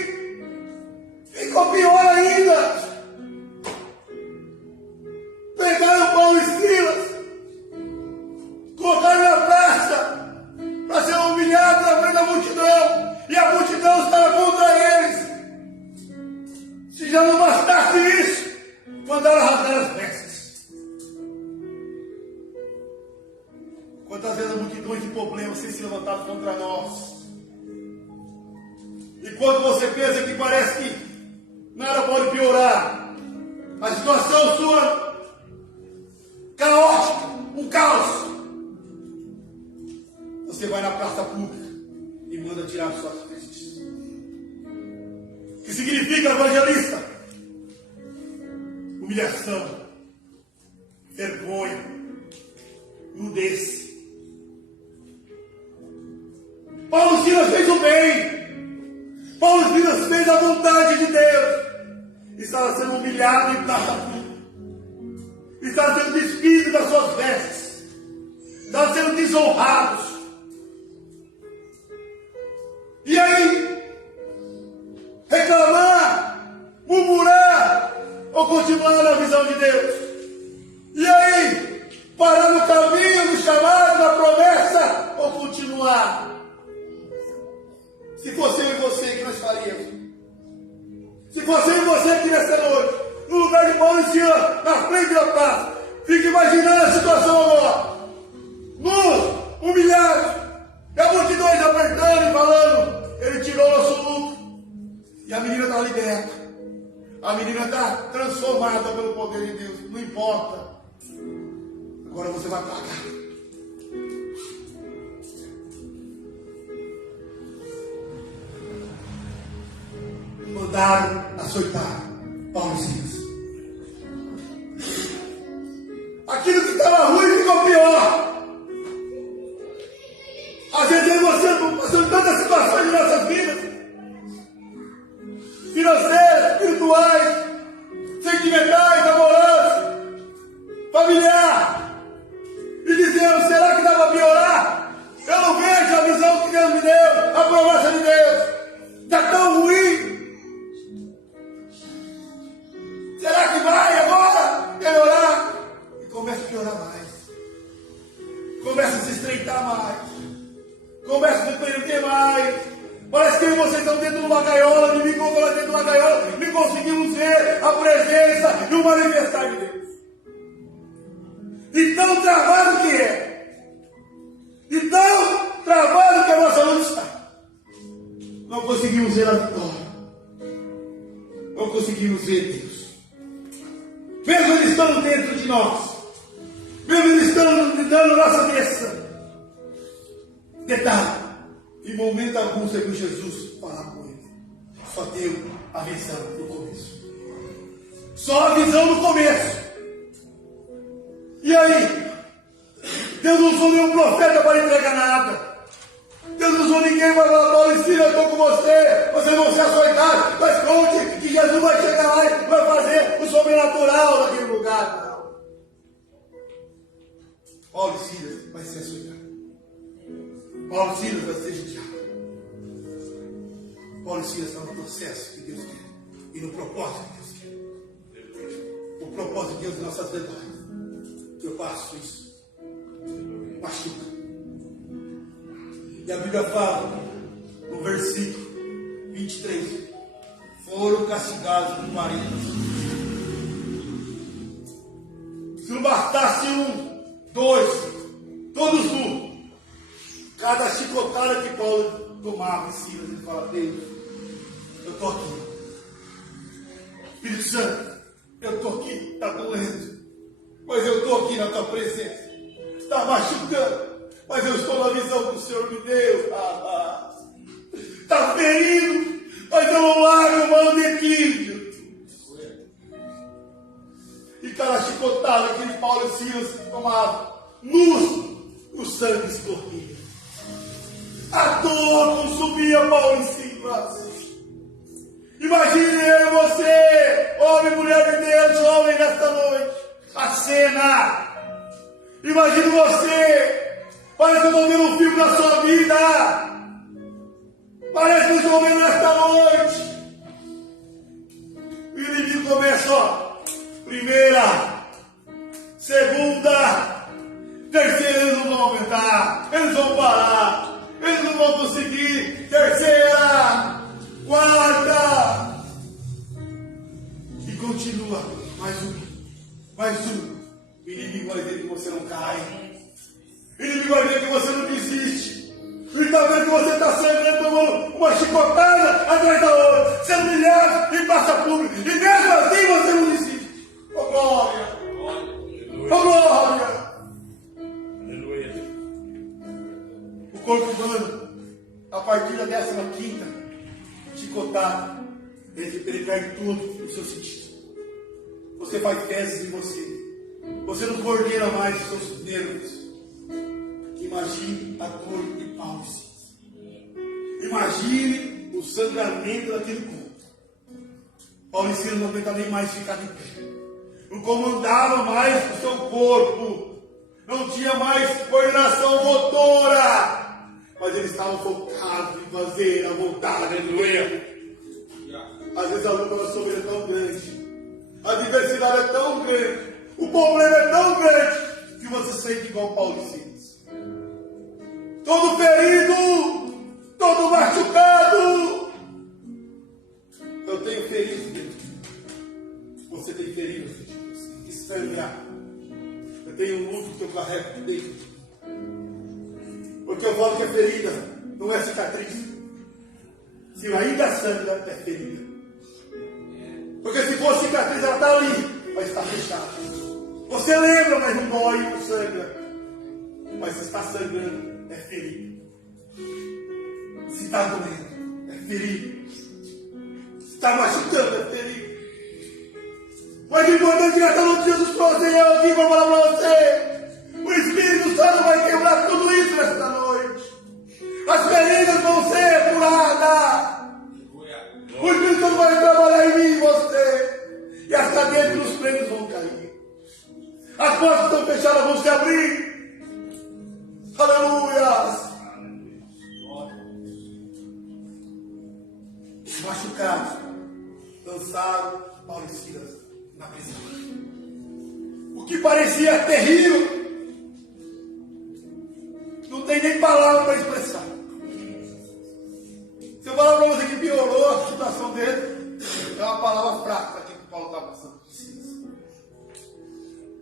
ficou pior ainda. Pegaram Paulo e Silas, Quantas vezes multidões de problemas têm se levantado contra nós. E quando você pensa que parece que nada pode piorar, a situação sua caótica, um caos, você vai na praça pública e manda tirar suas vestes. O que significa, evangelista? Humilhação, vergonha, nudez. Paulo Silas fez o bem. Paulo Silas fez a vontade de Deus. Estava sendo humilhado em praça pública. Estava sendo despido das suas vestes. Estava sendo desonrados. E aí? Reclamar, murmurar ou continuar na visão de Deus? E aí? Parar no caminho do chamado, da promessa ou continuar? Se fosse eu e você, o que nós faríamos? Se fosse eu e você aqui nessa noite, no lugar de Paulo e Silas, na frente da praça, fica imaginando a situação agora. Nus, humilhados, e a multidão apertando e falando, ele tirou nosso lucro. E a menina está liberta. A menina está transformada pelo poder de Deus. Não importa. Agora você vai pagar. Mandaram açoitar Paulo e Silas. Aquilo que estava ruim ficou pior. Às vezes eu e você passamos tantas situações em nossas vidas, financeiras, espirituais, sentimentais, amorosas, familiar, e dizemos, será que dá para piorar? Eu não vejo a visão que Deus me deu, a promessa de Deus. Está tão ruim. Será que vai agora melhorar? E começa a piorar mais. Começa a se estreitar mais. Começa a se prender mais. Parece que eu e vocês estão dentro de uma gaiola, me colocou lá dentro de uma gaiola, e conseguimos ver a presença e o manifestar de Deus. E tão travado que é. E tão travado que a nossa luta está. Não conseguimos ver a vitória. Não conseguimos ver Deus. Mesmo Ele estando dentro de nós. Mesmo Ele estando dando nossa bênção. Detalhe. Em momento algum você viu Jesus falar com ele. Só deu a visão no começo. Só a visão no começo. E aí? Deus não usou nenhum profeta para entregar nada. Deus não usou ninguém para falar, Paulo e Silas, eu estou com você. Vocês vão se açoitar. Mas conte que Jesus vai chegar lá e vai fazer o sobrenatural naquele lugar. Não. Paulo e Silas vai se açoitar. Paulo e Silas vai ser judiado. Paulo e Silas estão no processo que Deus quer. E no propósito que Deus quer. O propósito de Deus em nossas vidas. Eu faço isso. Machuca. E a Bíblia fala, no versículo 23, foram castigados por 40. Se não bastasse um, dois, todos um. Cada chicotada que Paulo tomava em cima, ele fala, Deus, eu estou aqui. Espírito Santo, eu estou aqui, está doendo. Mas eu estou aqui na tua presença. Está machucando. Mas eu estou na visão que o Senhor me deu. Está ferido. Mas eu não largo mão de ti. E cada chicotada que Paulo e Silas tomavam, nus, o sangue escorria. A dor consumia Paulo e Silas. Imagine eu e você, homem e mulher de Deus, jovem nesta noite, a cena. Imagine você. Parece que eu estou vendo um filme da sua vida. Parece que eu estou vendo nesta noite. O inimigo começa, ó. Primeira, segunda, terceira, eles não vão aumentar. Eles vão parar. Eles não vão conseguir. Terceira, quarta. E continua. Mais um. Mais um. O inimigo vai ver que você não cai. O inimigo vai está vendo que você está sangrando, tomando uma chicotada atrás da outra, sendo humilhado em praça pública, e mesmo assim você não desiste. Oh glória! Oh glória! Aleluia. O corpo humano, a partir da 15ª chicotada, ele perde tudo o seu sentido. Você faz fezes em você. Você não coordena mais os seus nervos. Imagine a dor de Paulo e Silas. Imagine o sangramento daquele corpo. Paulo e Silas não aguentam nem mais ficar de pé. Não comandava mais o seu corpo. Não tinha mais coordenação motora. Mas eles estavam focados em fazer a vontade. Aleluia. Às vezes a luta na sua vida é tão grande. A diversidade é tão grande. O problema é tão grande que você sente igual Paulo e Silas. Todo ferido, todo machucado. Eu tenho ferido dentro. Você tem ferido que sangrar. Eu tenho um luto que eu carrego dentro. Porque eu falo que a ferida não é cicatriz. Se ainda sangra, é ferida. Porque se for cicatriz, ela está ali, mas está fechada. Você lembra, mas não dói, não sangra. Mas se está sangrando, é ferido. Se está doendo, é ferido. Se está machucando, é ferido. Mas o importante nessa noite, Jesus trouxe eu aqui para falar para você. O Espírito Santo vai quebrar tudo isso nesta noite. As feridas vão ser curadas. O Espírito Santo vai trabalhar em mim e em você. E as cadeias dos prêmios vão cair. As portas estão fechadas, vão se abrir. Aleluia! Machucados, lançaram Paulo e Silas na prisão. O que parecia terrível, não tem nem palavra para expressar. Se eu falar para você que piorou a situação dele, é uma palavra fraca que Paulo está passando.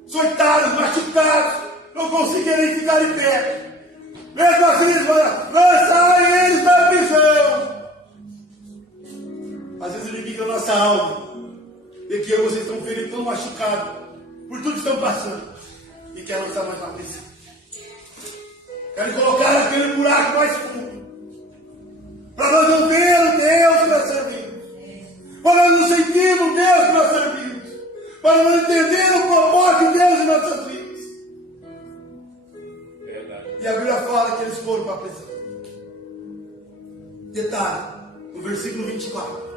Soitados, machucados, não conseguiam nem ficar em pé. Mesmo assim, eles falam, lançai eles na prisão. Às vezes o inimigo da nossa alma, e que vocês estão feridos, tão machucados, por tudo que estão passando, e querem lançar mais na prisão. Querem colocar naquele buraco mais fundo, para nós não ver o Deus que nós servimos, para nós não sentir o Deus que nós servimos, para nós entender o propósito de Deus em nossas vidas. E a Bíblia fala que eles foram para a prisão. Detalhe, no versículo 24,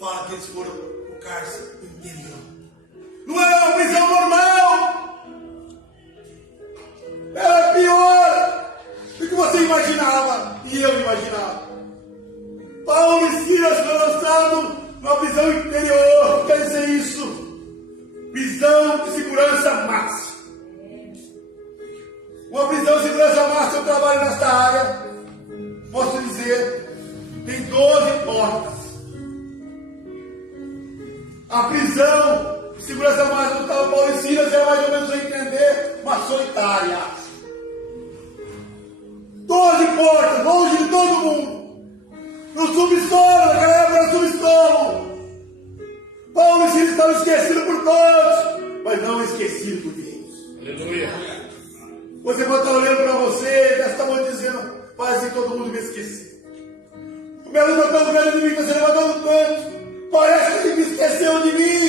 fala que eles foram para o cárcere interior. Não era uma prisão normal. Era pior do que você imaginava e eu imaginava. Paulo e Silas foram lançados numa prisão interior. O que quer dizer isso? Prisão de segurança máxima. Uma prisão de segurança máxima, eu trabalho nesta área. Posso dizer, tem 12 portas. A prisão de segurança máxima do estava Paulo e Silas é mais ou menos a entender uma solitária. 12 portas, longe de todo mundo. No subsolo, naquela época era subsolo. Paulo e Silas estavam esquecidos por todos, mas não esquecidos por Deus. Aleluia. Você pode estar olhando para você, já está dizendo, parece que todo mundo me esqueceu. O meu luta tão grande de mim, está se levantando tanto. Parece que ele me esqueceu de mim.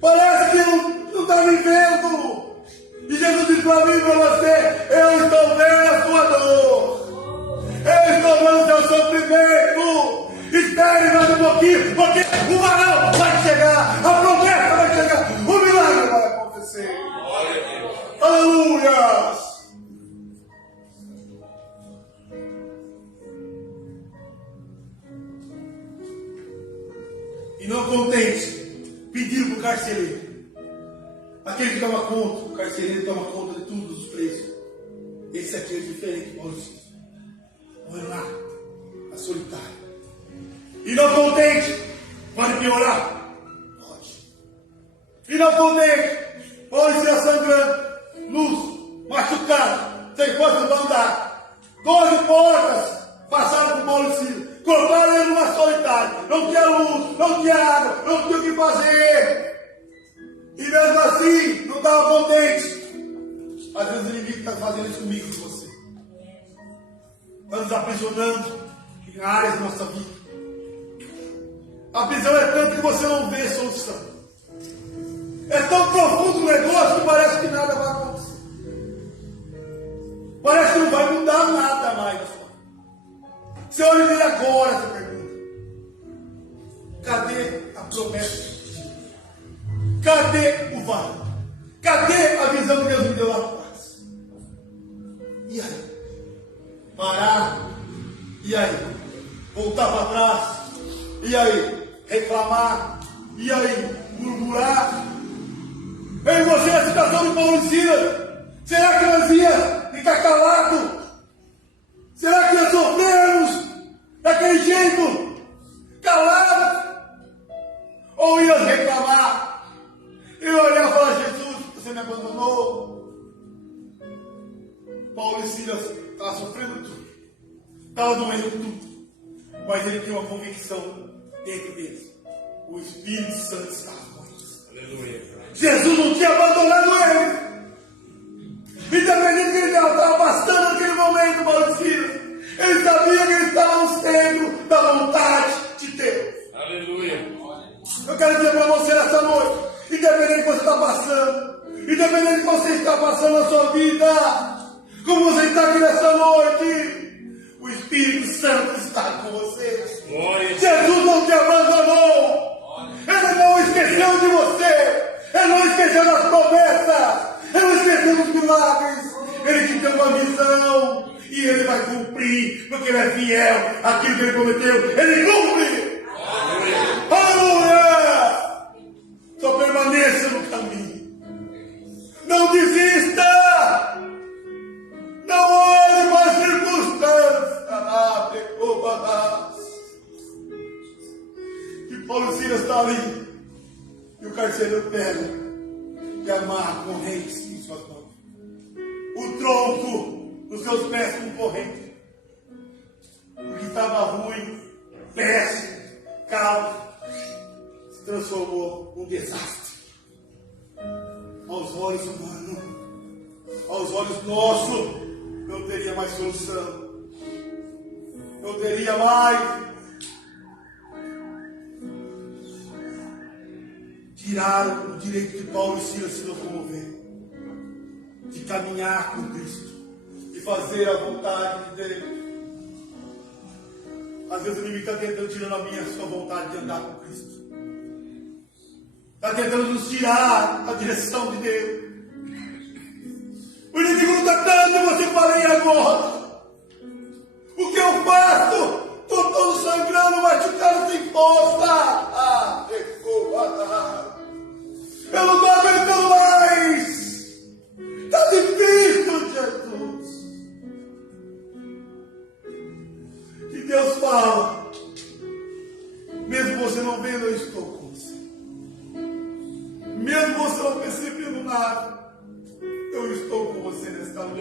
Parece que não está me vendo. E Jesus diz para mim e para você, eu estou vendo a sua dor. Eu estou vendo o seu sofrimento. Espere mais um pouquinho, porque o varão vai chegar, a promessa vai chegar, o milagre vai acontecer. Aleluia! E não contente, pediram para o carcereiro. Aquele que toma conta, o carcereiro toma conta de todos os presos. Esse aqui é diferente, Maurício. Olha lá, a solitária. E não contente, pode piorar? Pode. E não contente, pode ser sangrando, luz, machucado, sem força para andar. 12 portas passaram por Paulo e Silas. Colocaram ele numa solitária. Não tinha luz, não tinha água, não tinha o que fazer. E mesmo assim, não estava contente. Às vezes o inimigo está fazendo isso comigo, com você. Está nos aprisionando em áreas da nossa vida. A prisão é tanto que você não vê solução. É tão profundo o negócio que parece que nada vai acontecer. Parece que não vai mudar nada mais. Você olha ele agora, você pergunta: cadê a promessa? Cadê o vale? Cadê a visão que Deus me deu lá atrás? E aí? Parar? E aí? Voltar para trás? E aí? Reclamar? E aí? Murmurar? Eu e você, a situação de Paulo e Silas, será que nós ia ficar calado? Será que nós sofremos daquele jeito? Calado? Ou ia reclamar? E olhar e falar: Jesus, você me abandonou? Paulo e Silas estavam sofrendo tudo, estavam doendo tudo, mas ele tinha uma convicção dentro deles: o Espírito Santo estava com eles. Aleluia. Jesus não tinha abandonado eles. Independente que ele estava passando naquele momento, Paulo e Silas, ele sabia que ele estava no centro da vontade de Deus. Aleluia. Eu quero dizer para você nessa noite: independente do que você está passando, independente do que você está passando na sua vida, como você está aqui nessa noite, o Espírito Santo está com você. Glória. Jesus não te abandonou. Ele não esqueceu de você. Ele não esqueceu das promessas. Ele não esqueceu dos milagres. Ele te deu uma visão e ele vai cumprir, porque ele é fiel àquilo que ele prometeu. Ele cumpre. Aleluia! Só permaneça no caminho. Não desista. Não olhe para as circunstâncias. E Paulo e Silas está ali. E o carcereiro pega e amarra correntes em suas mãos. O tronco dos seus pés com corrente. O que estava ruim, péssimo, calmo, se transformou num desastre. Aos olhos humanos, aos olhos nossos, não teria mais solução. Não teria mais. Tiraram o direito de Paulo e Silas se locomover, de caminhar com Cristo, de fazer a vontade dele. Às vezes o inimigo está tentando tirar a minha, a sua vontade de andar com Cristo. Está tentando nos tirar a direção de Deus. O inimigo não está dando, você fala: e agora? O que eu faço? Estou todo sangrando, machucado, sem força. Eu não estou aguentando mais. Está difícil, Jesus. E Deus fala: mesmo você não vendo, eu estou com você. Mesmo você não percebendo nada, eu estou com você nesta luta.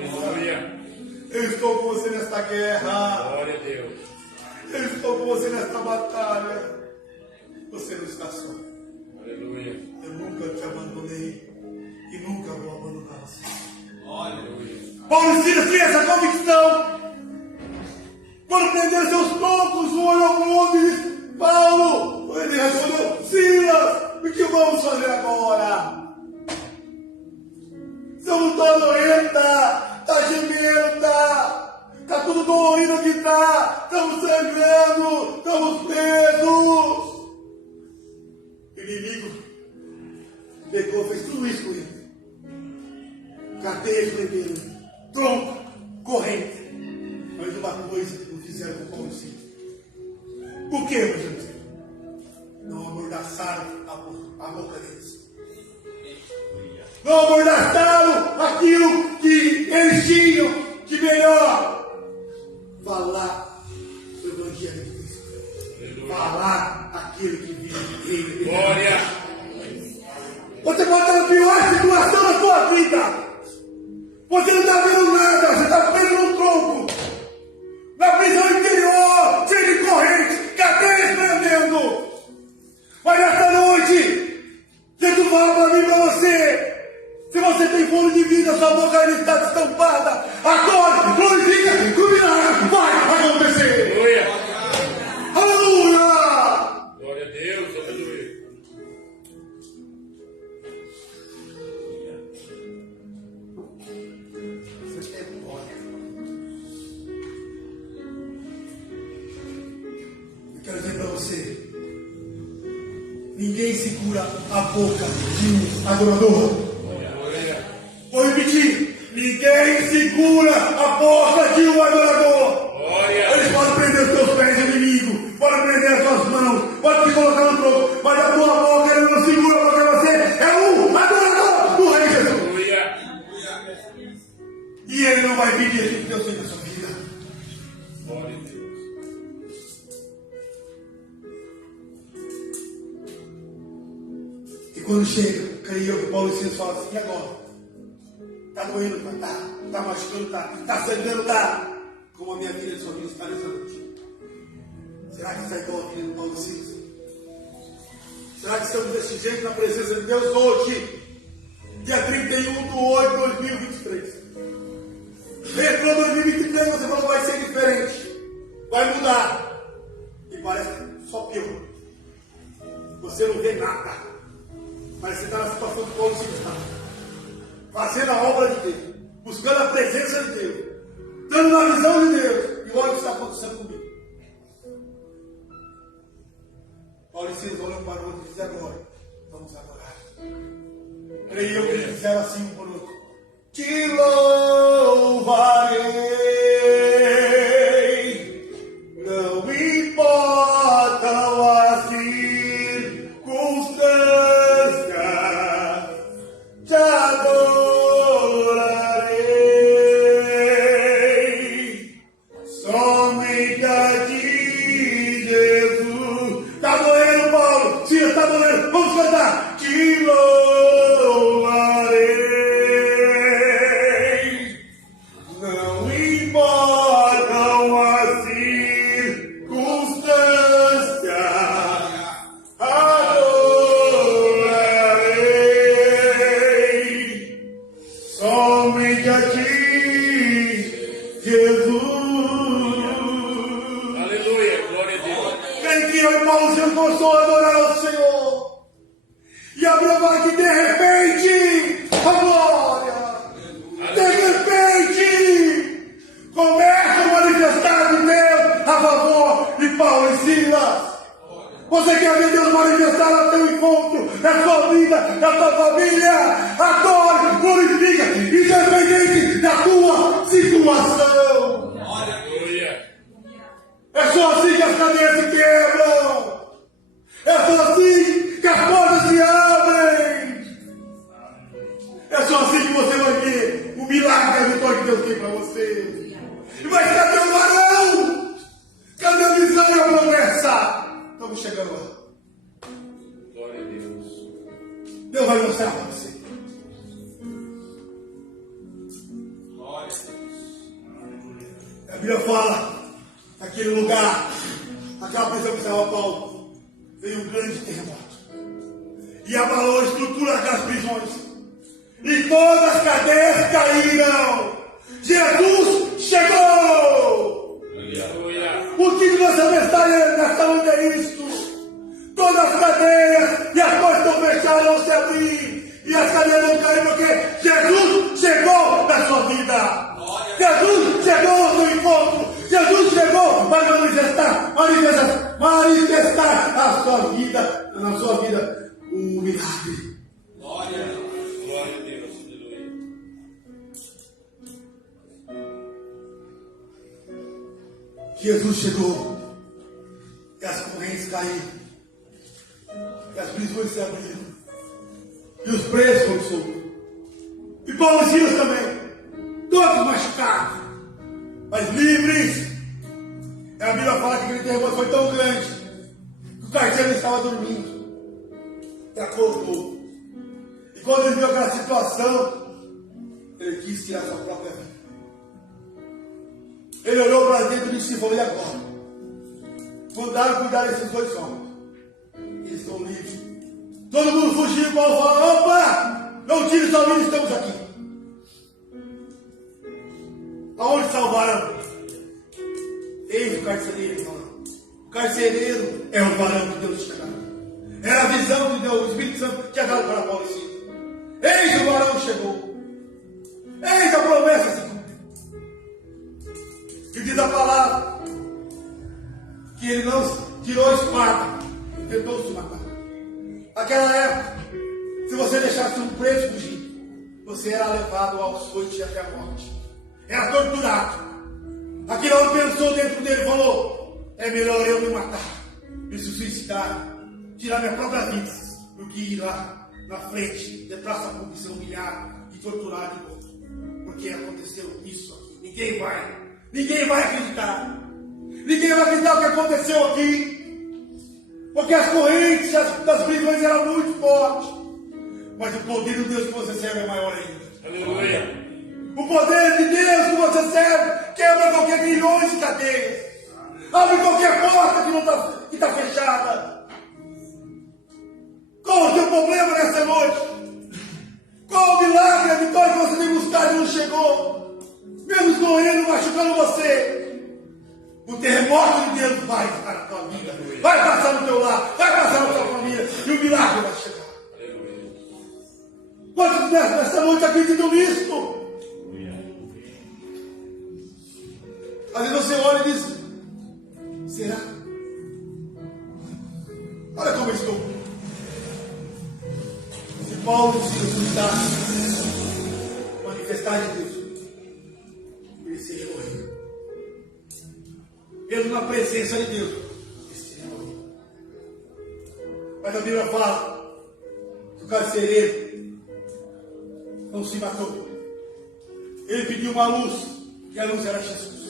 Eu estou com você nesta guerra. Glória a Deus. Eu estou com você nesta batalha. Você não está só. Aleluia. Eu nunca te abandonei e nunca vou abandonar você. Aleluia. Paulo e Silas tinham essa convicção. Quando prenderam seus troncos, um olhou para o outro e disse: Paulo. Ele respondeu: Silas, o que vamos fazer agora? Seu lutar doenta, está gemendo, está tudo dolorido aqui, estamos sangrando, estamos presos. O inimigo pegou, fez tudo isso com ele. Cadeia de primeiro, tronco, corrente. Mas uma coisa que não fizeram com o Paulo e Silas. Por quê, meus amigos? Não amordaçaram a boca deles. Não amordaçaram aquilo que eles tinham de melhor. Falar o Evangelho de Cristo. Falar aquilo que vive de reino. Glória. Você pode estar na pior situação da sua vida. Você não está vendo nada tua boca ainda está destampada. Agora, glorifica, que o milagre vai acontecer. Aleluia. Aleluia! Glória a Deus. Aleluia. Você é glória. Eu quero dizer para você, ninguém segura a boca de um adorador. Vou repetir, ninguém segura a boca de um adorador. Eles podem prender os teus pés, inimigo, podem prender as tuas mãos, podem te colocar no trono, mas a tua boca ele não segura, porque você é um adorador do Rei Jesus. E ele não vai pedir aquilo que Deus fez na sua vida. Glória a Deus. E quando chega, creio eu que Paulo e Silas falam assim, e agora? Está doendo, está machucando, está sangrando, está. Como a minha vida e a sua vida está nessa noite. Será que está igual a vida do Paulo e Silas? Será que estamos desse jeito na presença de Deus hoje? Dia 31 de 8 de 2023. Entrou 2023, você falou vai ser diferente. Vai mudar. E parece que só pior. Você não vê nada. Mas você está na situação que Paulo e Silas está. Fazendo a obra de Deus, buscando a presença de Deus, dando na visão de Deus, e olha o que está acontecendo comigo. Paulo e Silas olham para o outro e dizem agora, vamos adorar. Creio eu que eles disseram assim um para o outro: te louvarei, não importam as circunstâncias, te adorarei, somente a ti, Jesus. Está doendo, Paulo? Sim, está doendo. Vamos cantar. Te louvarei, não importam as circunstâncias, adorarei, somente a ti, Jesus. Aleluia. Glória a Deus. Quem que eu e Paulo se começou a adorar ao Senhor. E a Bíblia fala que de repente, a glória, de repente, começa a manifestar de Deus a favor de Paulo e Silas. Você quer ver Deus manifestar no teu encontro, na sua vida, na tua família? Adore, glorifica, independente da tua situação. Aleluia. É só assim que as cadeias se quebram. É só assim que as portas se abrem. É só assim que você vai ver o milagre e a vitória que Deus tem para você. Mas cadê o varão? Cadê a visão e a promessa? Estamos chegando lá. Glória a Deus. Deus vai mostrar para você. Glória a Deus. A Bíblia fala, naquele lugar, aquela prisão que estava Paulo, veio um grande terremoto. E abalou a estrutura das prisões. E todas as cadeias caíram. Jesus chegou! Aleluia. O que você está nesta onde é isto? Todas as cadeias e as portas estão fechadas, vão se abrir. E as cadeias vão cair porque Jesus chegou na sua vida. Jesus chegou ao seu encontro. Jesus chegou para manifestar a sua vida, na sua vida, um milagre. Glória a Deus. Glória a Deus. Aleluia. Jesus chegou e as correntes caíram, e as prisões se abriram, e os presos foram soltos, e Paulo e Silas também, todos machucados, mas livres. A Bíblia fala que aquele terremoto foi tão grande que o carcereiro estava dormindo e acordou. E quando ele viu aquela situação, ele quis tirar sua própria vida. Ele olhou para dentro de si e falou: e agora? Mandaram cuidar desses dois homens. Eles estão livres. Todo mundo fugiu. Paulo falou: opa! Não tire sua vida, estamos aqui. Aonde salvarão? Eis o carcereiro, irmão. O carcereiro é o varão que Deus tinha dado. Era a visão que Deus, o Espírito Santo tinha dado para Paulo e Silas. Eis o varão chegou. Eis a promessa se cumpriu. E diz a palavra que ele não tirou a espada e tentou se matar. Naquela época, se você deixasse um preso fugir, você era levado ao açoite até a morte. Era torturado. Aquele homem pensou dentro dele e falou: é melhor eu me matar, me suicidar, tirar minha própria vida, do que ir lá na frente, de praça pública, ser humilhado e torturado de novo. Porque aconteceu isso aqui. Ninguém vai acreditar. Ninguém vai acreditar o que aconteceu aqui. Porque as correntes das prisões eram muito fortes. Mas o poder do Deus que você serve é maior ainda. Aleluia. O poder de Deus que você serve quebra qualquer grilhões de cadeias. Abre qualquer porta que está fechada. Qual o seu problema nessa noite? Qual o milagre, a vitória que você tem buscado e não chegou? Mesmo doendo, machucando você. O terremoto de Deus vai estar na tua vida. Vai passar no teu lar. Vai passar na tua família. E o milagre vai chegar. Quantos nessa noite acreditam nisso? Às vezes você olha e diz: será? Olha como eu estou. Se Paulo se resultasse manifestar de Deus, ele seria morrido. Mesmo na presença de Deus, ele seria morrido. Mas a Bíblia fala que o carcereiro não se matou. Ele pediu uma luz, e a luz era Jesus.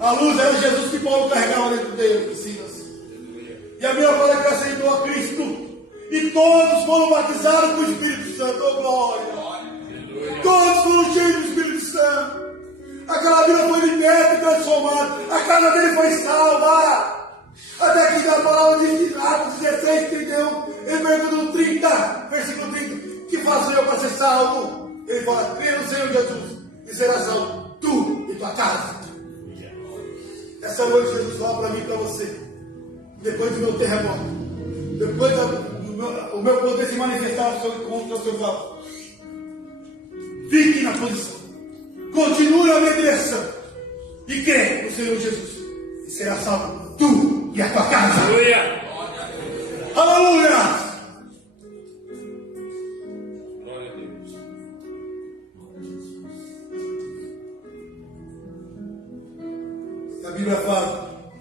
A luz era Jesus que Paulo carregava dentro dele, de Silas. E a Bíblia fala que aceitou a Cristo. E todos foram batizados com o Espírito Santo. Oh, glória! Todos foram cheios do Espírito Santo. Aquela vida foi liberta e transformada. A casa dele foi salva. Até que a palavra diz em Atos 16, 31, ele pergunta no 30, versículo 30, que faço eu para ser salvo? Ele fala: crê no Senhor Jesus e será salvo, tu e tua casa. Essa noite Jesus fala para mim e para você: depois do meu terremoto, depois do meu poder se manifestar ao seu encontro, ao seu favor, fique na posição, continue na minha direção e crê no Senhor Jesus e será salvo tu e a tua casa. Aleluia. Aleluia. Glória a Deus. A Bíblia fala,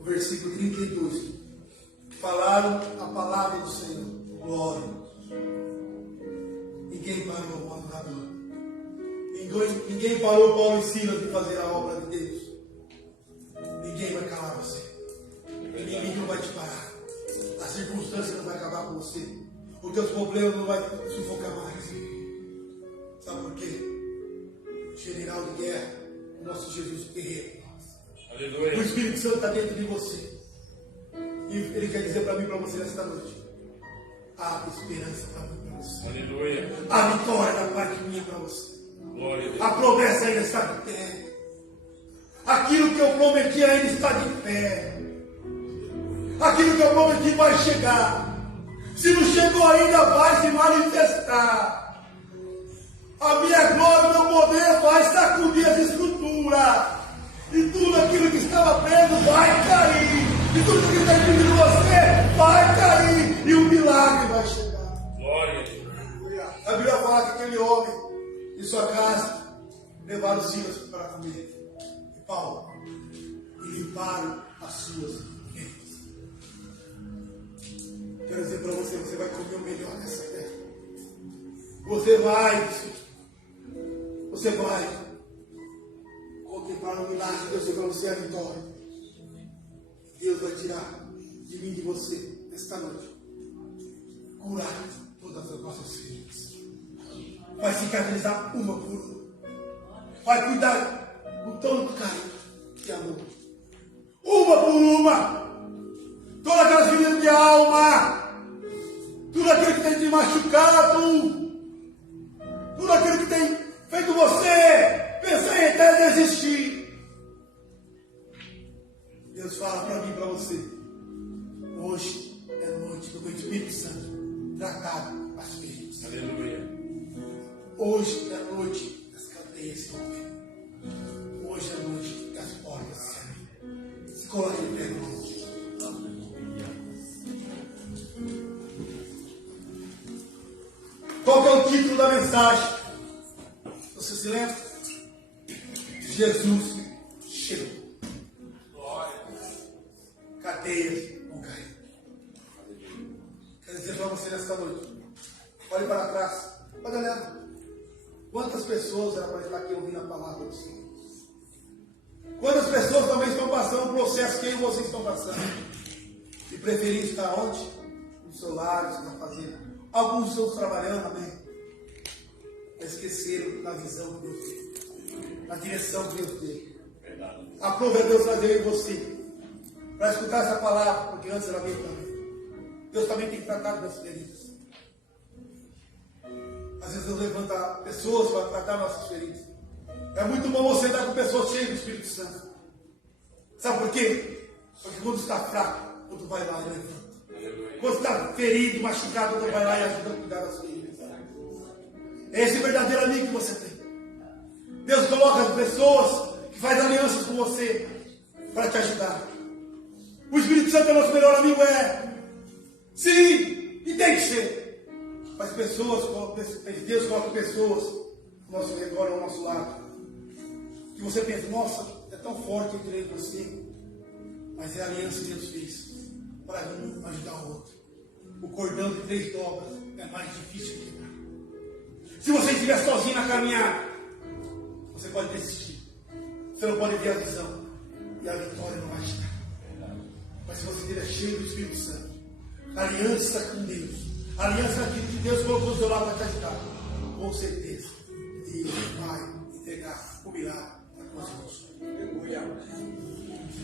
no versículo 32, falaram a palavra do Senhor. Glória. Ninguém parou o adorador. Ninguém parou Paulo e Silas de fazer a obra de Deus. Ninguém vai calar você. Ninguém não vai te parar. A circunstância não vai acabar com você. Os teus problemas não vai sufocar mais. Sabe por quê? General de guerra, o nosso Jesus guerreiro. Aleluia. O Espírito Santo está dentro de você. E Ele quer dizer para mim e para você nesta noite: há esperança para mim e para você. Aleluia. A vitória da parte minha para você. Glória a Deus. A promessa ainda está de pé. Aquilo que eu prometi ainda está de pé. Aquilo que eu prometi vai chegar. Se não chegou ainda, vai se manifestar. A minha glória, o meu poder vai sacudir as estruturas. E tudo aquilo que estava preso vai cair. E tudo que está impedindo você vai cair. E o milagre vai chegar. Glória a Deus. A Bíblia fala que aquele homem e sua casa levaram Silas para comer. E Paulo, e limparam as suas mentes. Quero dizer para você: você vai comer o melhor dessa terra. Você vai contemplar o milagre de Deus para você, a vitória. Deus vai tirar de mim e de você esta noite, curar todas as nossas feridas, vai cicatrizar uma por uma, vai cuidar com todo carinho e amor, uma por uma, todas aquelas feridas de alma, tudo aquilo que tem te machucado, tudo aquilo que tem feito você Se coloque de pé, irmão. Qual que é o título da mensagem? Você se lembra? Jesus chegou. Cadeias vão cair. Quero dizer para você nesta noite. Olhe para trás. Olha, galera. Quantas pessoas eram para estar aqui ouvindo a palavra do Senhor? Quantas pessoas também estão passando o processo que eu e vocês estão passando? E preferir estar onde? No seu lar, na fazenda. Alguns estão trabalhando, amém? Esqueceram da visão que Deus tem, da direção que Deus tem. Aprove a Deus trazer eu e você para escutar essa palavra, porque antes era minha também. Deus também tem que tratar das feridas. Às vezes Deus levanta pessoas para tratar nossas feridas. É muito bom você estar com pessoas cheias do Espírito Santo. Sabe por quê? Porque quando está fraco, quando vai lá e levanta. Quando está ferido, machucado, quando vai lá e ajuda a cuidar das feridas. É esse verdadeiro amigo que você tem. Deus coloca as pessoas que fazem alianças com você para te ajudar. O Espírito Santo é nosso melhor amigo, sim, e tem que ser. Mas Deus coloca pessoas ao nosso redor, ao nosso lado, que você pensa, nossa, é tão forte eu creio em você, mas é a aliança que Deus fez para um ajudar o outro. O cordão de 3 dobras é mais difícil de quebrar. Se você estiver sozinho na caminhada, você pode desistir. Você não pode ver a visão. E a vitória não vai chegar. Mas se você estiver cheio do Espírito Santo, aliança com Deus, aliança que Deus colocou do seu lado para te ajudar, com certeza, Deus vai entregar o milagre na tua mãos.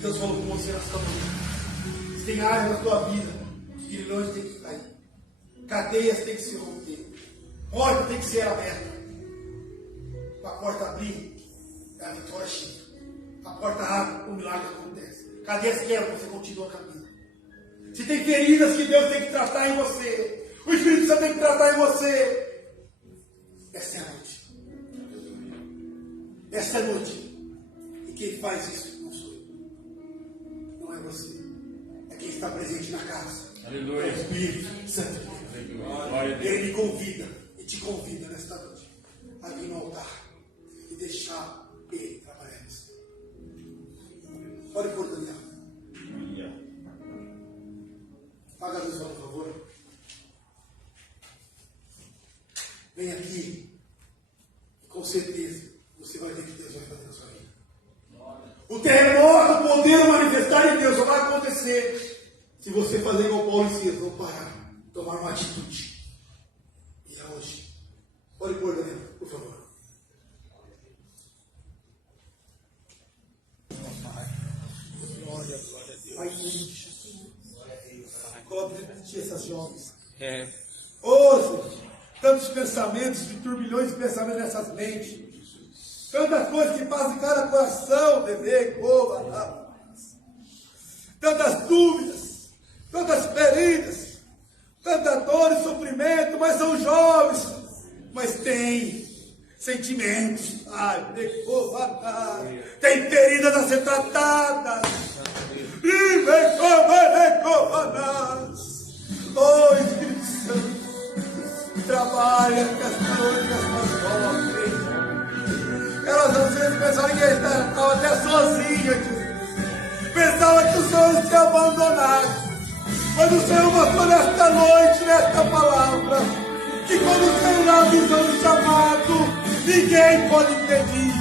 Deus falou com você nessa manhã. Se tem áreas na tua vida que grilhões têm que cair, cadeias têm que se romper, porta tem que ser aberta. A porta abrir, a vitória chega. A porta abre, o milagre acontece. Cadeias quebram, você continua caminhando. Se tem feridas que Deus tem que tratar em você, o Espírito Santo tem que tratar em você, essa é a noite. Essa é a noite. E quem faz isso não sou eu. Não é você. É quem está presente na casa. Aleluia. É o Espírito Santo. Ele me convida e te convida nesta noite a vir no altar e deixar Ele trabalhar em você. Olhe por Daniel. Paga a luz, por favor. Vem aqui. E com certeza você vai ver que Deus vai fazer na sua vida. O terremoto, o poder manifestar em Deus só vai acontecer se você fazer igual Paulo e Silas, não parar, tomar uma atitude. E é hoje. Olhe por Daniel, por favor. Glória a Deus. Pai, em nome de Jesus. Coloque de essas jovens. Ouça, tantos pensamentos, de turbilhões de pensamentos nessas mentes. Tantas coisas que passam em cada coração, bebê, boba, tantas dúvidas, tantas feridas, tanta dor e sofrimento, mas são jovens, mas têm sentimentos, tem feridas a ser tratadas. Oh, Espírito Santo, trabalha com as dores das jovens. Elas às vezes pensavam que estavam até sozinhas, pensavam que o Senhor tinha abandonado. Mas o Senhor mostrou nesta noite, nesta palavra, que quando o Senhor dá a visão do chamado, ninguém pode impedir.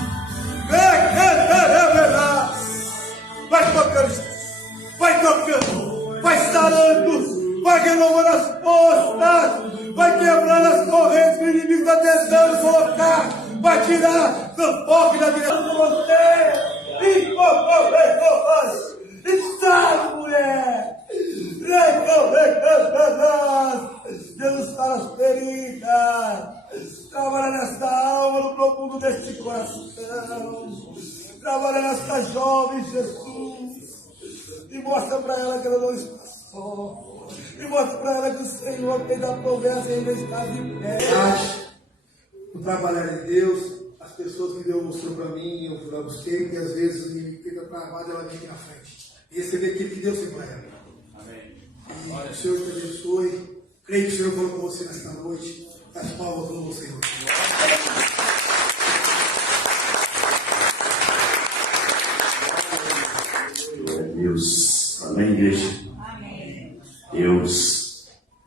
Vai tocando, vai tocando, vai sarando, vai renovando as postas, vai quebrando as correntes que o inimigo está tentando colocar, vai tirar do foco da direção de você. E sai, mulher! Jesus para as feridas, trabalha nessa alma no profundo deste coração, trabalha nessa jovem, Jesus, e mostra para ela que ela não está só, e mostra para ela que o Senhor fez a promessa e ainda está de pé. O trabalhar em Deus, as pessoas que Deus mostrou para mim, eu para você, que às vezes me fica travado, ela vem aqui na frente. e receber aquilo que Deus tem para ela. Amém. E que o Senhor te abençoe. Creio que o Senhor falou com você nesta noite. As palmas com você. Glória a Deus. Amém, igreja? Amém. Deus